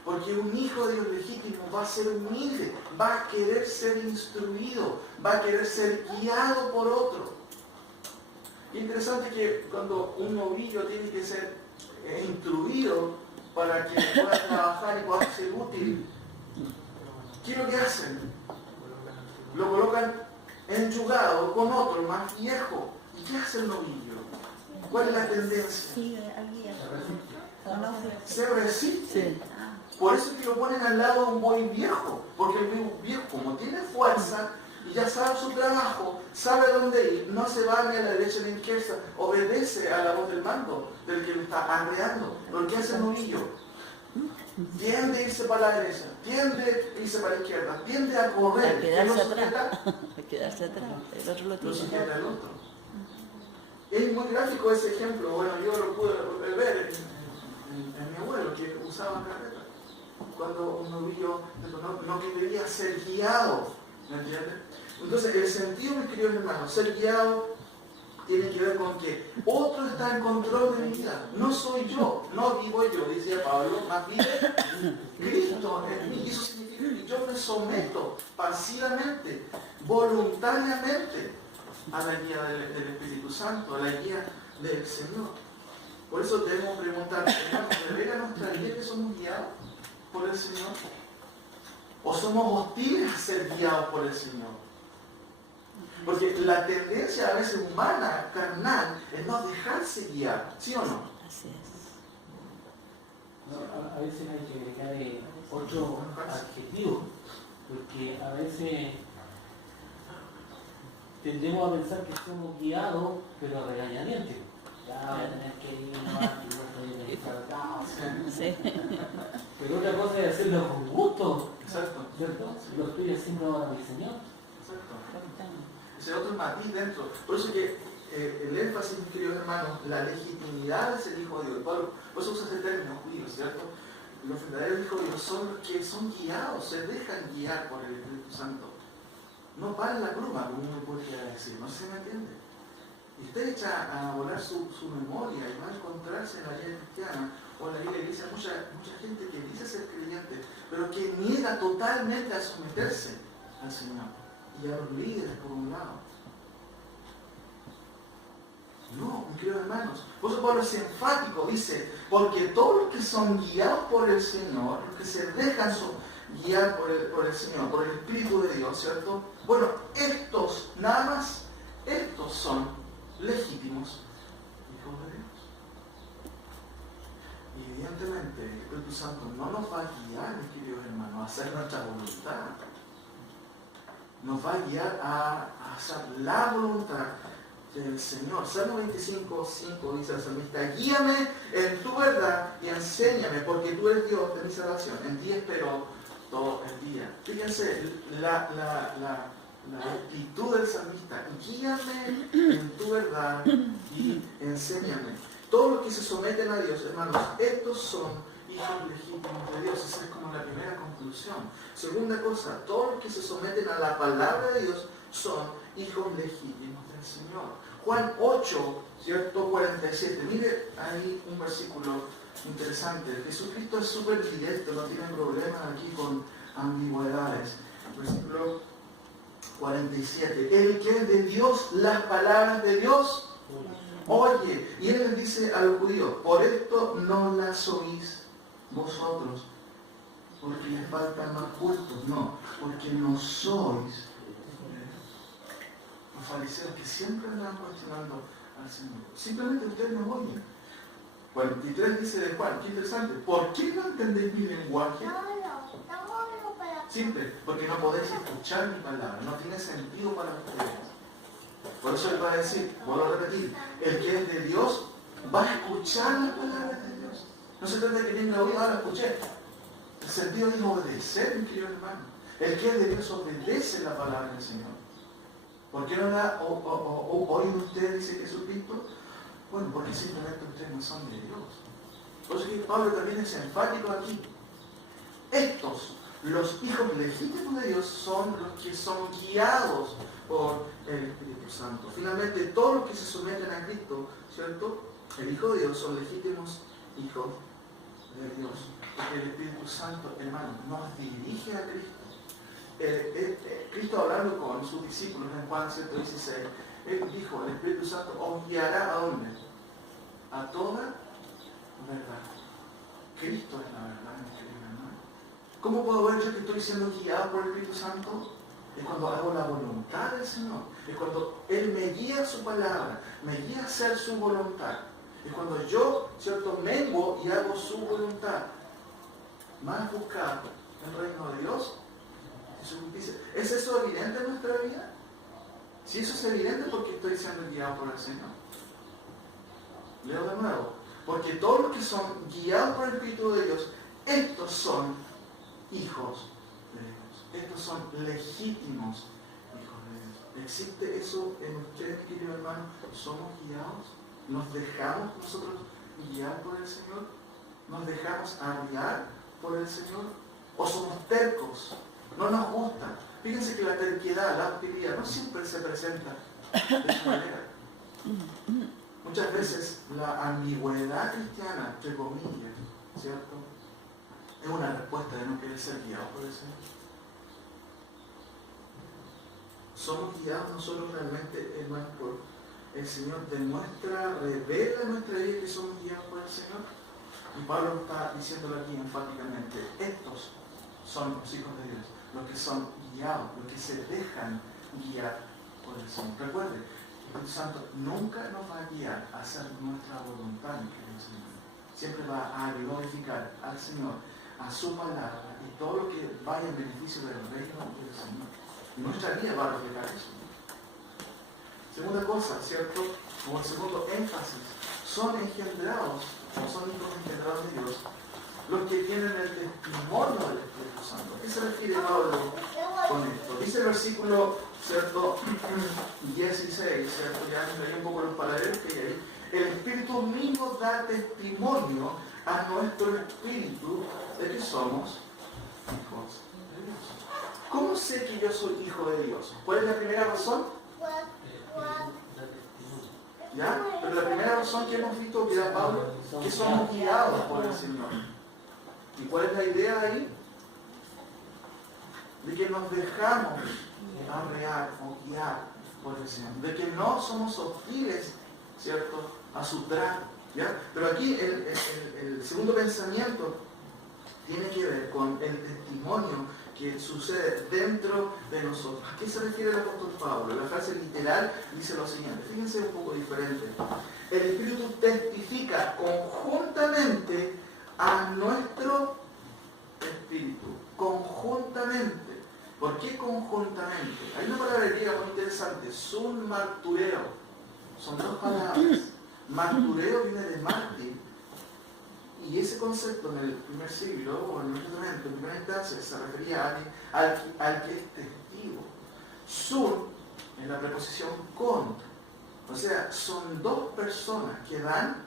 Porque un hijo de Dios legítimo va a ser humilde, va a querer ser instruido, va a querer ser guiado por otro. Interesante que cuando un novillo tiene que ser instruido para que pueda trabajar y pueda ser útil, ¿qué es lo que hacen? Lo colocan enyugado con otro más viejo. ¿Y qué hace el novillo? ¿Cuál es la tendencia? Sí, alguien. Se resiste. Sí. Ah, Por eso es que lo ponen al lado de un buey viejo, porque el buey viejo, como tiene fuerza y ya sabe su trabajo, sabe a dónde ir, no se va ni a la derecha ni a la izquierda, obedece a la voz del mando, del que lo está arreando. Pero ¿qué hace el novillo? Tiende a irse para la derecha, tiende a irse para la izquierda, tiende a correr. A ¿Quién lo quedarse sujeta? atrás. A quedarse atrás. El otro lo Lo tiene. sujeta el otro. Es muy gráfico ese ejemplo. Bueno, yo lo pude ver en mi abuelo, que usaba carreta. Cuando un novillo no quería ser guiado, ¿me entiendes? Entonces, el sentido, mis queridos hermanos, ser guiado tiene que ver con que otro está en control de mi vida. No soy yo, no vivo yo, decía Pablo, más vive Cristo en mí. Eso significa que yo me someto pasivamente, voluntariamente a la guía del Espíritu Santo, a la guía del Señor. Por eso debemos preguntar, ¿de veras nuestra guía que somos guiados por el Señor? ¿O somos hostiles a ser guiados por el Señor? Porque la tendencia a veces humana, carnal, es no dejarse guiar, ¿sí o no? Así es. A veces hay que agregar otro adjetivo, porque a veces tendemos a pensar que somos guiados, pero a regañadientes. Ya voy a tener que ir más, Sí. pero otra cosa es hacerlo con gusto, Exacto. ¿cierto? Lo estoy haciendo para mi Señor. Exacto. Ese otro matiz dentro. Por eso que el énfasis, mis queridos hermanos, la legitimidad es el Hijo de Dios. Por eso usa ese término judío, ¿cierto? Los verdaderos hijos de Dios son los que son guiados, se dejan guiar por el Espíritu Santo. No paran la pluma, como uno podría decir, no se me entiende. Y usted echa a volar su memoria y va a encontrarse en la vida cristiana o en la vida de la iglesia mucha gente que dice ser creyente, pero que niega totalmente a someterse al Señor y a los líderes por un lado. No, mis queridos hermanos. Por eso Pablo es enfático, dice, porque todos los que son guiados por el Señor, los que se dejan guiar por el Señor, por el Espíritu de Dios, ¿cierto? Bueno, estos, nada más, estos son legítimos hijos de Dios. Y evidentemente el Espíritu Santo no nos va a guiar, mis queridos hermanos, a hacer nuestra voluntad. Nos va a guiar a hacer la voluntad del Señor. Salmo 25:5 dice el salmista: guíame en tu verdad y enséñame, porque tú eres Dios de mi salvación. En ti espero todo el día. Fíjense la actitud del salmista: guíame en tu verdad y enséñame. Todos los que se someten a Dios, hermanos, estos son hijos legítimos de Dios. Esa es como la primera conclusión. Segunda cosa, todos los que se someten a la palabra de Dios son hijos legítimos del Señor. Juan 8, ¿cierto? 47. Mire ahí un versículo interesante. Jesucristo es súper directo, no tiene problemas aquí con ambigüedades. Versículo 47. El que es de Dios, las palabras de Dios oye. Y él les dice a los judíos: por esto no las oís vosotros, porque les faltan más cultos. No, porque no sois los fariseos que siempre andan cuestionando al Señor. Simplemente ustedes no oyen. 43 dice de Juan, qué interesante: ¿por qué no entendéis mi lenguaje? Simple, porque no podéis escuchar mi palabra, no tiene sentido para ustedes. Por eso él va a decir, vuelvo a repetir, el que es de Dios va a escuchar las palabras de Dios. No se trata de que tenga oído, ahora escuché. El sentido es obedecer, mi querido hermano. El que es de Dios obedece la palabra del Señor. ¿Por qué no la oyen ustedes, dice Jesucristo? Bueno, porque simplemente ustedes no son de Dios. Por eso que Pablo también es enfático aquí. Estos, los hijos legítimos de Dios, son los que son guiados por el Espíritu Santo. Finalmente, todos los que se someten a Cristo, ¿cierto? El Hijo de Dios, son legítimos hijos de Dios. Porque el Espíritu Santo, hermano, nos dirige a Cristo. Cristo hablando con sus discípulos en Juan 7:16, Él dijo, el Espíritu Santo os guiará ¿a dónde? A toda verdad. Cristo es la verdad, mi querido hermano. ¿Cómo puedo ver yo que estoy siendo guiado por el Espíritu Santo? Es cuando hago la voluntad del Señor. Es cuando Él me guía a su palabra, me guía a hacer su voluntad. Es cuando yo, ¿cierto?, mengo y hago su voluntad. Más buscar el reino de Dios y su justicia. ¿Es eso evidente en nuestra vida? Si eso es evidente, ¿por qué estoy siendo guiado por el Señor? Leo de nuevo. Porque todos los que son guiados por el Espíritu de Dios, estos son hijos de Dios. Estos son legítimos hijos de Dios. ¿Existe eso en ustedes, querido hermano? ¿Somos guiados? ¿Nos dejamos nosotros guiar por el Señor? ¿Nos dejamos guiar por el Señor? ¿O somos tercos? No nos gusta. Fíjense que la terquedad, la hostilidad, no siempre se presenta de esa manera. Muchas veces la ambigüedad cristiana, entre comillas, ¿cierto?, es una respuesta de no querer ser guiados por el Señor. Somos guiados nosotros realmente, hermanos, por el Señor, revela en nuestra vida que somos guiados por el Señor. Y Pablo está diciéndolo aquí enfáticamente. Estos son los hijos de Dios, los que son guiados, los que se dejan guiar por el Señor. Recuerde, el Espíritu Santo nunca nos va a guiar a hacer nuestra voluntad, mi querido Señor. Siempre va a glorificar al Señor, a su palabra y todo lo que vaya en beneficio del reino del Señor. Y nuestra vida va a reflejar eso. Segunda cosa, ¿cierto? Como el segundo énfasis, son engendrados, o son hijos engendrados de Dios, los que tienen el testimonio del Espíritu Santo. ¿A qué se refiere Pablo con esto? Dice el versículo, ¿cierto?, 16, ¿cierto? Ya nos leí un poco los paralelos que hay ahí. El Espíritu mismo da testimonio a nuestro espíritu de que somos hijos de Dios. ¿Cómo sé que yo soy hijo de Dios? ¿Cuál es la primera razón? ¿Ya? Pero la primera razón que hemos visto que da Pablo, que somos guiados por el Señor. ¿Y cuál es la idea ahí? De que nos dejamos arrear o guiar por el Señor. De que no somos hostiles, ¿cierto?, a su trato. ¿Ya? Pero aquí el segundo pensamiento tiene que ver con el testimonio que sucede dentro de nosotros. ¿A qué se refiere el apóstol Pablo? La frase literal dice lo siguiente. Fíjense un poco diferente. El Espíritu testifica conjuntamente a nuestro espíritu. Conjuntamente. ¿Por qué conjuntamente? Hay una palabra griega muy interesante. Sun martureo. Son dos palabras. Martureo viene de mártir. Y ese concepto en el primer siglo, o en el Nuevo Testamento, en primera instancia, se refería a al que es testigo. Sur, en la preposición con. O sea, son dos personas que dan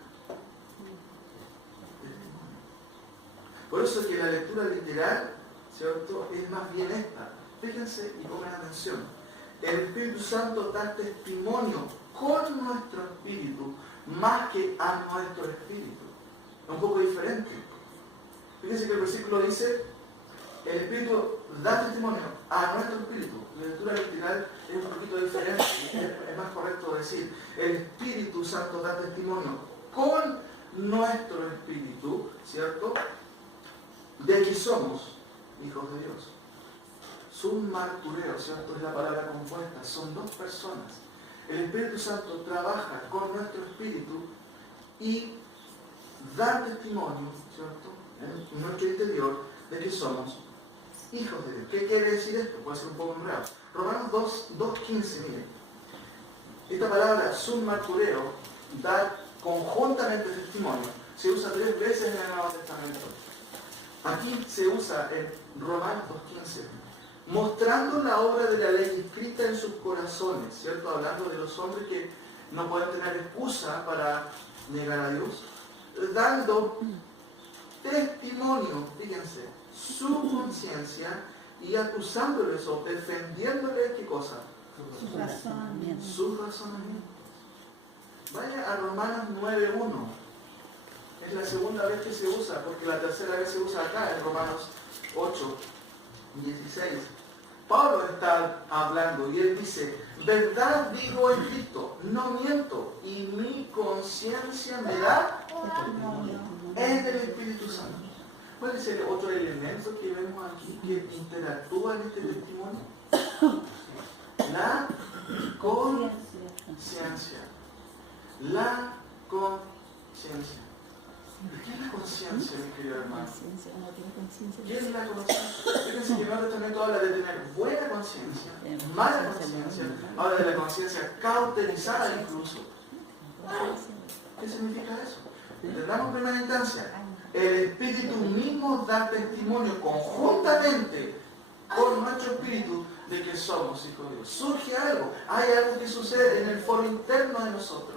testimonio. Por eso que la lectura literal, ¿cierto?, es más bien esta. Fíjense y pongan atención. El Espíritu Santo da testimonio con nuestro espíritu más que a nuestro espíritu. Un poco diferente. Fíjense que el versículo dice, el Espíritu da testimonio a nuestro espíritu. La lectura literal es un poquito diferente, es más correcto decir, el Espíritu Santo da testimonio con nuestro espíritu, ¿cierto?, de que somos hijos de Dios. Sun martureo, ¿cierto?, es la palabra compuesta, son dos personas. El Espíritu Santo trabaja con nuestro espíritu y dar testimonio, ¿cierto?, en nuestro interior de que somos hijos de Dios. ¿Qué quiere decir esto? Puede ser un poco enredado. Romanos 2:15, miren. Esta palabra sun martureo, dar conjuntamente testimonio, se usa 3 veces en el Nuevo Testamento. Aquí se usa en Romanos 2:15, mostrando la obra de la ley escrita en sus corazones, ¿cierto? Hablando de los hombres que no pueden tener excusa para negar a Dios, dando testimonio, fíjense, su conciencia y acusándoles o defendiéndoles, ¿qué cosa? Sus razonamientos. Sus razonamientos. Vaya a Romanos 9:1. Es la la segunda vez que se usa, porque la tercera vez se usa acá en Romanos 8, 16. Pablo está hablando y él dice, verdad digo en Cristo, no miento, y mi conciencia me da en el Espíritu Santo. ¿Cuál es el otro elemento que vemos aquí que interactúa en este testimonio? La conciencia. La conciencia. ¿Qué es la conciencia, mi querido hermano? ¿Qué es la conciencia? Fíjense que el Nuevo Testamento habla de tener buena conciencia, mala conciencia, habla de la conciencia cauterizada incluso. ¿Qué significa eso? Entendamos en primera instancia, el Espíritu mismo da testimonio conjuntamente con nuestro Espíritu de que somos hijos de Dios. Surge algo, hay algo que sucede en el foro interno de nosotros.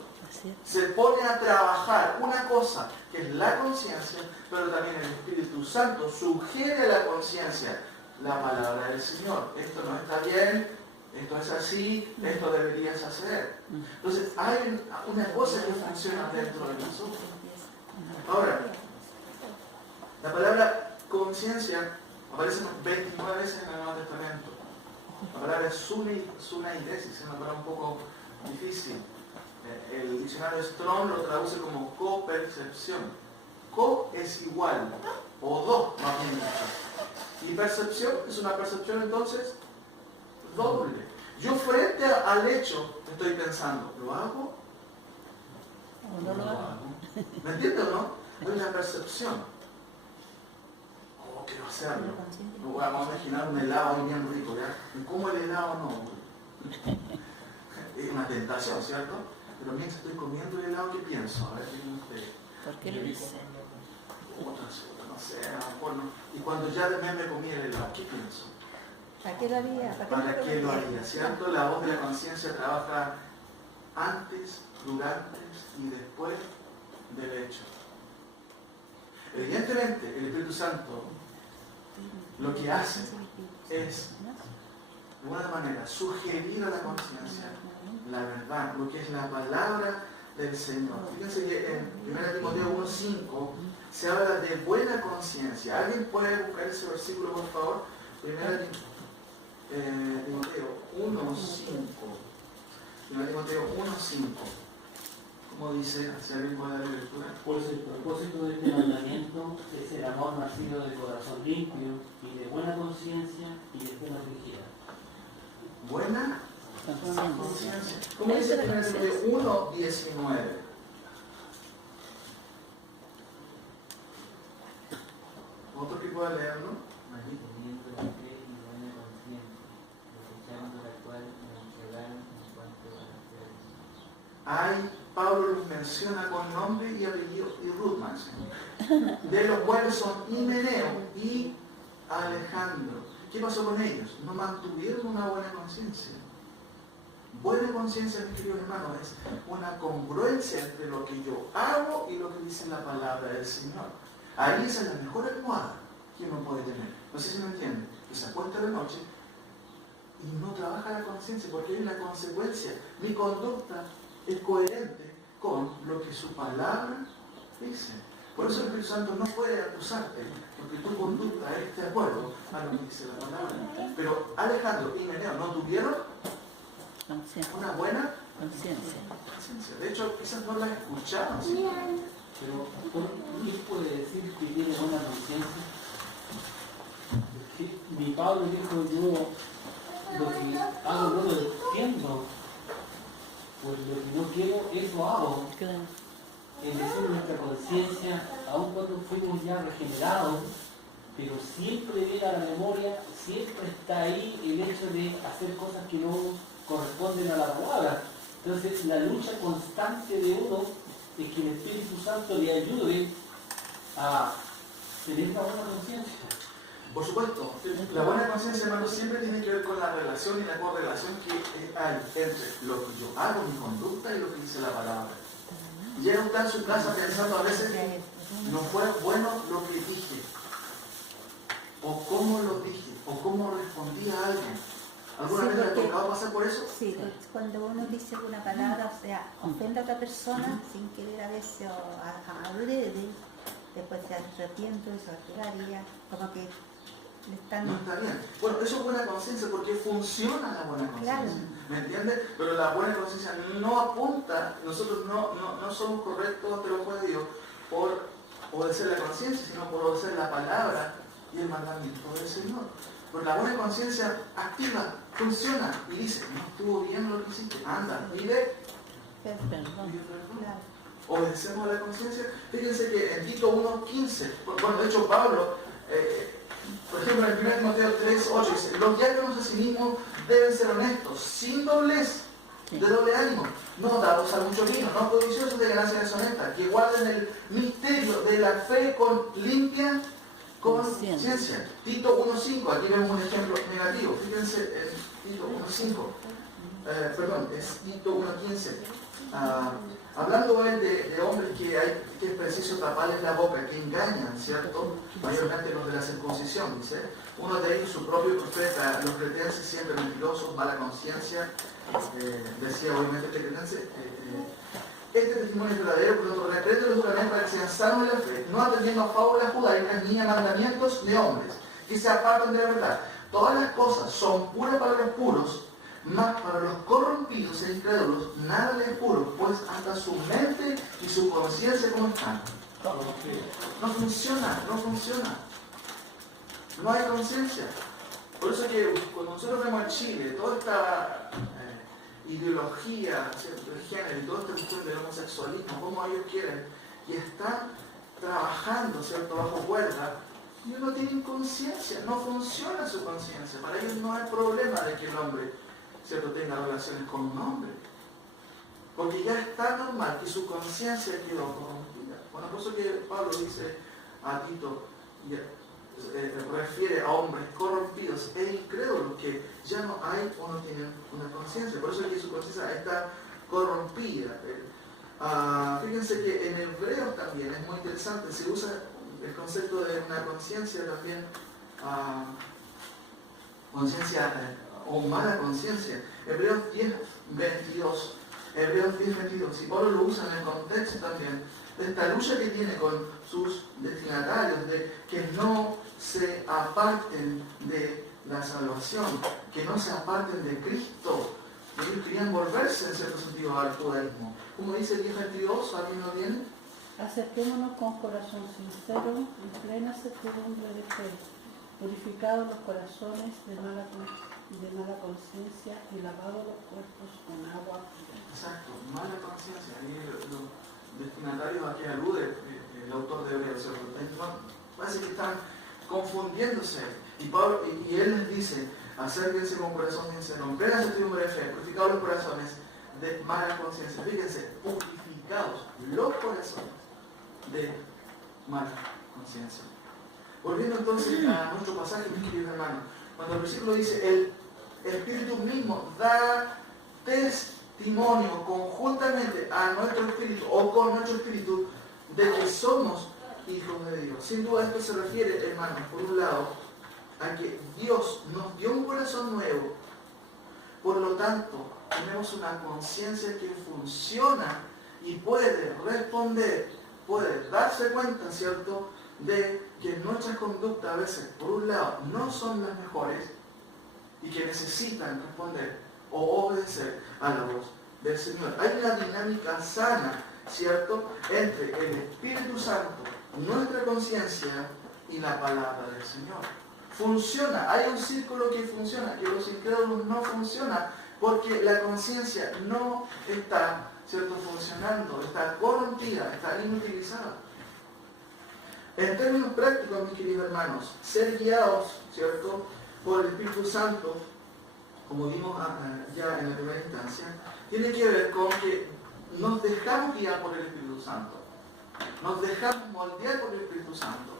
Se pone a trabajar una cosa que es la conciencia, pero también el Espíritu Santo sugiere a la conciencia la palabra del Señor. Esto no está bien, esto es así, esto deberías hacer. Entonces hay una cosa que funciona dentro de nosotros. Ahora, la palabra conciencia aparece 29 veces en el Nuevo Testamento. La palabra es sunaidesis, es una palabra un poco difícil. El diccionario Strong lo traduce como copercepción. Co es igual, o do, más bien dicho. Y percepción es una percepción entonces doble. Yo frente al hecho estoy pensando, ¿lo hago? O no lo hago. ¿Me entiendes o no? Es la percepción. Oh, quiero hacerlo. Vamos a imaginar un helado ahí bien rico, ¿ya? ¿Y cómo el helado no? Es una tentación, ¿cierto? Pero mientras estoy comiendo el helado, ¿qué pienso? A ver, ¿qué ustedes? ¿Por qué lo hice? No sé, a lo mejor no. Y cuando ya me comí el helado, ¿qué pienso? ¿Para qué lo haría? ¿Para qué lo haría? ¿Cierto? La voz de la conciencia trabaja antes, durante y después del hecho. Evidentemente, el Espíritu Santo lo que hace es, de alguna manera, sugerir a la conciencia la verdad, lo que es la palabra del Señor. Fíjense que en 1 Timoteo 1:5 se habla de buena conciencia. ¿Alguien puede buscar ese versículo, por favor? 1 Timoteo 1:5. 1 Timoteo 1:5. ¿Cómo dice? Si alguien puede darle lectura. Pues el propósito de este mandamiento es el amor nacido de corazón limpio y de buena conciencia y de fe no fingida. Buena Conciencia. ¿Cómo dice 1 Timoteo 1:19? ¿Otro que pueda leerlo? Teniendo la fe y buena conciencia, desechando la cual me entregaron en cuanto a la fe. Ahí Pablo los menciona con nombre y apellido y Ruth más. De los cuales son Himeneo y Alejandro. ¿Qué pasó con ellos? No mantuvieron una buena conciencia. Buena conciencia, mis queridos hermanos, es una congruencia entre lo que yo hago y lo que dice la palabra del Señor. Ahí esa es la mejor almohada que uno puede tener. No sé si me entienden. Que se acuesta de noche y no trabaja la conciencia porque hay una consecuencia. Mi conducta es coherente con lo que su palabra dice. Por eso el Espíritu Santo no puede acusarte, porque tu conducta es de acuerdo a lo que dice la palabra. Pero Alejandro y Himeneo no tuvieron una buena conciencia. De hecho, quizás no la escucharon. ¿Sí? Pero, ¿quién puede decir que tiene buena conciencia? Mi Pablo dijo, yo lo que hago no lo entiendo, pues lo que no quiero, eso hago. Es decir, nuestra conciencia, aun cuando fuimos ya regenerados, pero siempre viene a la memoria, siempre está ahí el hecho de hacer cosas que no corresponden a la palabra. Entonces, la lucha constante de uno es que el Espíritu Santo le ayude a tener una buena conciencia. Por supuesto, la buena conciencia, hermano, siempre tiene que ver con la relación y la correlación que hay entre lo que yo hago, mi conducta y lo que dice la palabra. Llega usted a su casa pensando a veces que no fue bueno lo que dije, o cómo lo dije, o cómo respondí a alguien. ¿Alguna vez le ha tocado pasar por eso? Sí, cuando uno dice una palabra, o sea, ofende a otra persona sin querer a veces o adrede, se arrepiento y se quedaría, como que le están... No está bien. Bueno, eso es buena conciencia porque funciona la buena conciencia. Claro. ¿Me entiendes? Pero la buena conciencia no apunta, nosotros no somos correctos ante los ojos de Dios por obedecer la conciencia, sino por obedecer la palabra y el mandamiento del Señor. Porque la buena conciencia activa, funciona y dice, no estuvo bien lo que hiciste, anda, vive. Perdón. Claro. Obedecemos a la conciencia. Fíjense que en Tito 1:15, bueno, de hecho Pablo, por ejemplo en el 1 Timoteo 3:8 dice, los diáconos a sí mismos deben ser honestos, sin doblez, de doble ánimo, no dados a mucho vino, no codiciosos de ganancia deshonesta, que guarden el misterio de la fe con limpia conciencia. Tito 1:5, aquí vemos un ejemplo negativo, fíjense en Tito 1:5, perdón, es Tito 1:15. Hablando él de hombres que es preciso taparles la boca, que engañan, ¿cierto? Mayormente los de la circuncisión, dice. Uno de ellos, su propio profeta, los cretenses siempre mentirosos, mala conciencia, decía obviamente este cretense. Este testimonio es verdadero, por lo tanto, reprende los juramentos para que sean sanos en la fe, no atendiendo a fábulas judaicas ni a mandamientos de hombres, que se apartan de la verdad. Todas las cosas son puras para los puros, mas para los corrompidos e incrédulos nada les es puro, pues hasta su mente y su conciencia como están. No funciona. No hay conciencia. Por eso que cuando nosotros vemos a Chile, toda esta ideología, ¿cierto?, de género y toda esta cuestión del homosexualismo, como ellos quieren, y están trabajando, ¿cierto?, bajo cuerda, ellos no tienen conciencia, no funciona su conciencia. Para ellos no hay problema de que el hombre, ¿cierto?, tenga relaciones con un hombre, porque ya está normal que su conciencia quedó corrompida. Bueno, por eso que Pablo dice a Tito, refiere a hombres corrompidos e incrédulos que ya no hay o no tienen una conciencia. Por eso es que su conciencia está corrompida. Fíjense que en Hebreos también es muy interesante, se usa el concepto de una conciencia también, conciencia o mala conciencia. Hebreos 10:22. Y Pablo lo usa en el contexto también de esta lucha que tiene con sus destinatarios, de que no se aparten de la salvación, que no se aparten de Cristo. Ellos querían volverse en cierto sentido al judaísmo. Como dice el 10:22, ¿alguien lo tiene? Acerquémonos con corazón sincero, en plena certidumbre de fe, purificados los corazones de mala conciencia y lavados los cuerpos con agua. Exacto, mala conciencia. Ahí los destinatarios a que alude el autor de Hebreos, parece que están confundiéndose. Y él les dice, acérquense con corazón sincero, en plena certidumbre de fe, purificados los corazones de mala conciencia. Fíjense, purificados los corazones de mala conciencia. Volviendo entonces a nuestro pasaje, mis queridos hermanos, cuando el versículo dice, el Espíritu mismo da testimonio conjuntamente a nuestro espíritu o con nuestro espíritu de que somos hijos de Dios. Sin duda esto se refiere, hermanos, por un lado, a que Dios nos dio un corazón nuevo, por lo tanto, tenemos una conciencia que funciona y puede responder, puede darse cuenta, ¿cierto?, de que nuestras conductas a veces, por un lado, no son las mejores y que necesitan responder o obedecer a la voz del Señor. Hay una dinámica sana, ¿cierto?, entre el Espíritu Santo, nuestra conciencia y la palabra del Señor. Funciona, hay un círculo que funciona, que los incrédulos no funciona, porque la conciencia no está, ¿cierto?, funcionando, está corrompida, está inutilizada. En términos prácticos, mis queridos hermanos, ser guiados, ¿cierto?, por el Espíritu Santo, como vimos ya en la primera instancia, tiene que ver con que nos dejamos guiar por el Espíritu Santo, nos dejamos moldear por el Espíritu Santo.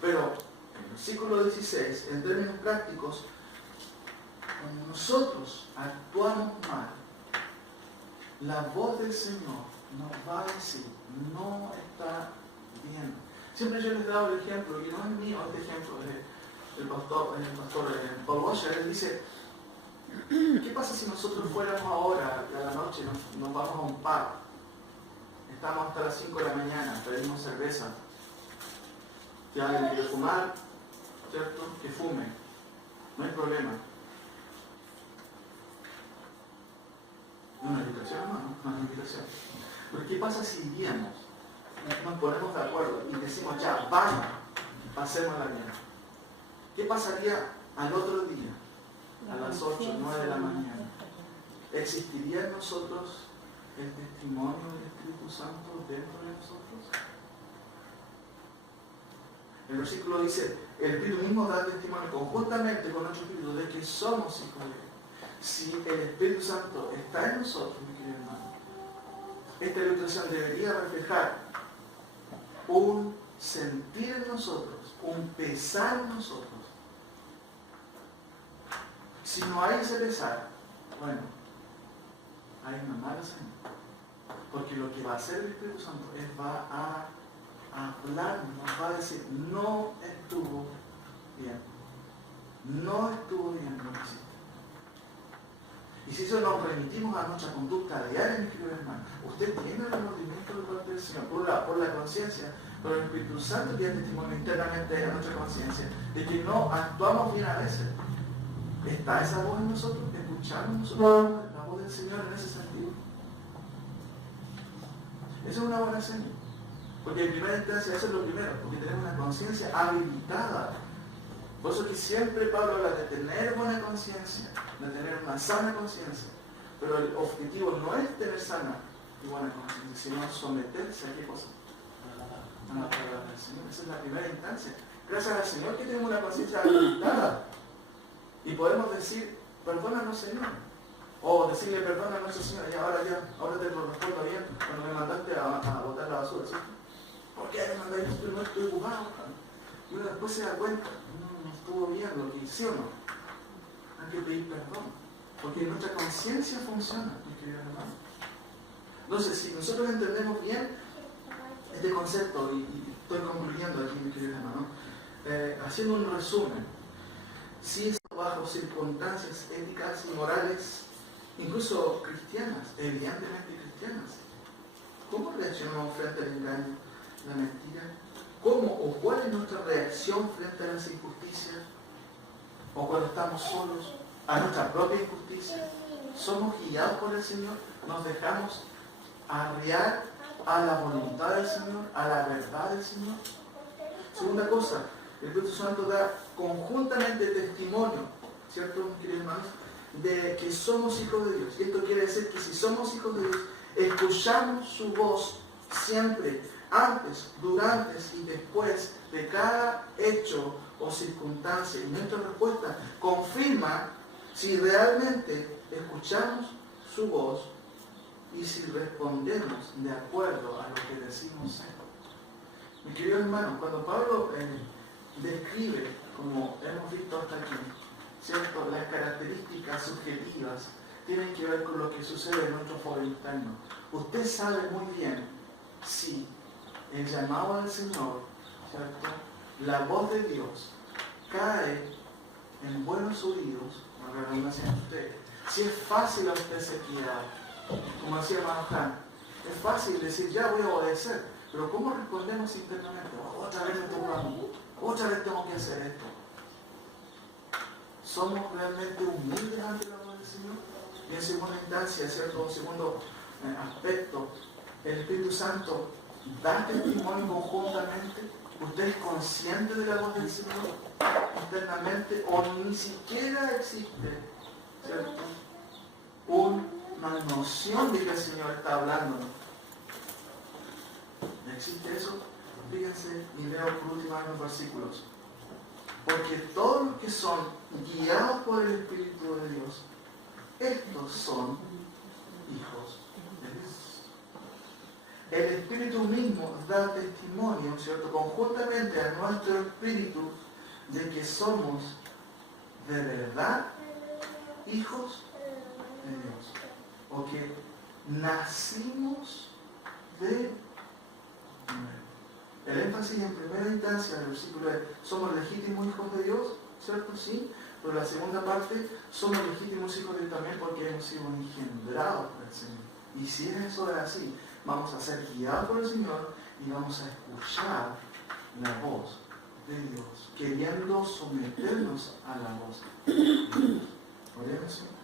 Pero en el versículo 16, en términos prácticos, cuando nosotros actuamos mal, la voz del Señor nos va a decir, no está bien. Siempre yo les he dado el ejemplo, y no es mío este ejemplo, el pastor Paul Washer. Él dice, ¿qué pasa si nosotros fuéramos ahora a la noche, nos vamos a un pub, estamos hasta las 5 de la mañana, pedimos cerveza, Si alguien quiere fumar, ¿cierto? Que fume. No hay problema. Una invitación, hermano, una invitación. Pero ¿qué pasa si iríamos? Nos ponemos de acuerdo y decimos ya, vamos, pasemos la vida. ¿Qué pasaría al otro día, a las 8, 9 de la mañana? ¿Existiría en nosotros el testimonio del Espíritu Santo dentro de nosotros? El versículo dice, el Espíritu mismo da testimonio conjuntamente con nuestro Espíritu de que somos hijos de Dios. Si el Espíritu Santo está en nosotros, mi querido hermano, esta ilustración debería reflejar un sentir en nosotros, un pesar en nosotros. Si no hay ese pesar, bueno, hay una mala señal. Porque lo que va a hacer el Espíritu Santo es va a hablarnos, nos va a decir, no estuvo bien. No estuvo bien lo que hiciste. Y si eso nos remitimos a nuestra conducta diaria, mi querido hermano, usted tiene el remordimiento de parte del Señor por la conciencia, pero el Espíritu Santo tiene testimonio internamente a nuestra conciencia de que no actuamos bien a veces. ¿Está esa voz en nosotros? ¿Escuchamos nosotros la voz del Señor en ese sentido? Esa es una buena señal. Porque en primera instancia eso es lo primero, porque tenemos una conciencia habilitada. Por eso que siempre Pablo habla de tener buena conciencia, de tener una sana conciencia. Pero el objetivo no es tener sana y buena conciencia, sino someterse a qué cosa. A la palabra del Señor. Esa es la primera instancia. Gracias al Señor que tenemos una conciencia habilitada. Y podemos decir, perdónanos Señor. O decirle, perdónanos Señor, y ahora te lo respondo bien, cuando me mandaste a botar la basura, ¿sí? ¿Por qué me mandaste esto? No estoy ocupado. Y uno después se da cuenta, no estuvo bien lo que hicieron. Hay que pedir perdón. Porque nuestra conciencia funciona, mi querido hermano. Entonces, si nosotros entendemos bien este concepto, y estoy concluyendo aquí, mi querido hermano, haciendo un resumen, si es bajo circunstancias éticas y morales, incluso cristianas, evidentemente cristianas, ¿cómo reaccionamos frente al engaño, la mentira? ¿Cómo o cuál es nuestra reacción frente a las injusticias? ¿O cuando estamos solos a nuestra propia injusticia? ¿Somos guiados por el Señor? ¿Nos dejamos arriar a la voluntad del Señor, a la verdad del Señor? Segunda cosa, el Espíritu Santo da conjuntamente testimonio, ¿cierto, mis queridos hermanos?, de que somos hijos de Dios. Y esto quiere decir que si somos hijos de Dios, escuchamos su voz siempre, antes, durante y después de cada hecho o circunstancia. Y nuestra respuesta confirma si realmente escuchamos su voz y si respondemos de acuerdo a lo que decimos ser. Mi querido hermano, cuando Pablo describe, como hemos visto hasta aquí, ¿cierto?, las características subjetivas tienen que ver con lo que sucede en nuestro foro interno. Usted sabe muy bien si el llamado del Señor, ¿cierto?, la voz de Dios, cae en buenos oídos, la redundancia en usted. Si es fácil a usted ser guiado, como decía hermano Han, es fácil decir, ya voy a obedecer, pero ¿cómo respondemos internamente? Otra vez me toca a mí, otra vez tengo que hacer esto. ¿Somos realmente humildes ante la voz del Señor? Y en segunda instancia, ¿cierto?, un segundo aspecto, el Espíritu Santo da testimonio conjuntamente. ¿Usted es consciente de la voz del Señor internamente o ni siquiera existe, ¿cierto?, una noción de que el Señor está hablando? ¿Existe eso? Fíjense y leo por último los versículos. Porque todos los que son guiados por el Espíritu de Dios, estos son hijos de Dios. El Espíritu mismo da testimonio, ¿cierto?, conjuntamente a nuestro espíritu, de que somos de verdad hijos de Dios. O que nacimos de nuevo. El énfasis en primera instancia del versículo es, somos legítimos hijos de Dios, ¿cierto? Sí. Pero la segunda parte, somos legítimos hijos de Dios también porque hemos sido engendrados por el Señor. Y si eso es así, vamos a ser guiados por el Señor y vamos a escuchar la voz de Dios, queriendo someternos a la voz de Dios. Oremos, Señor.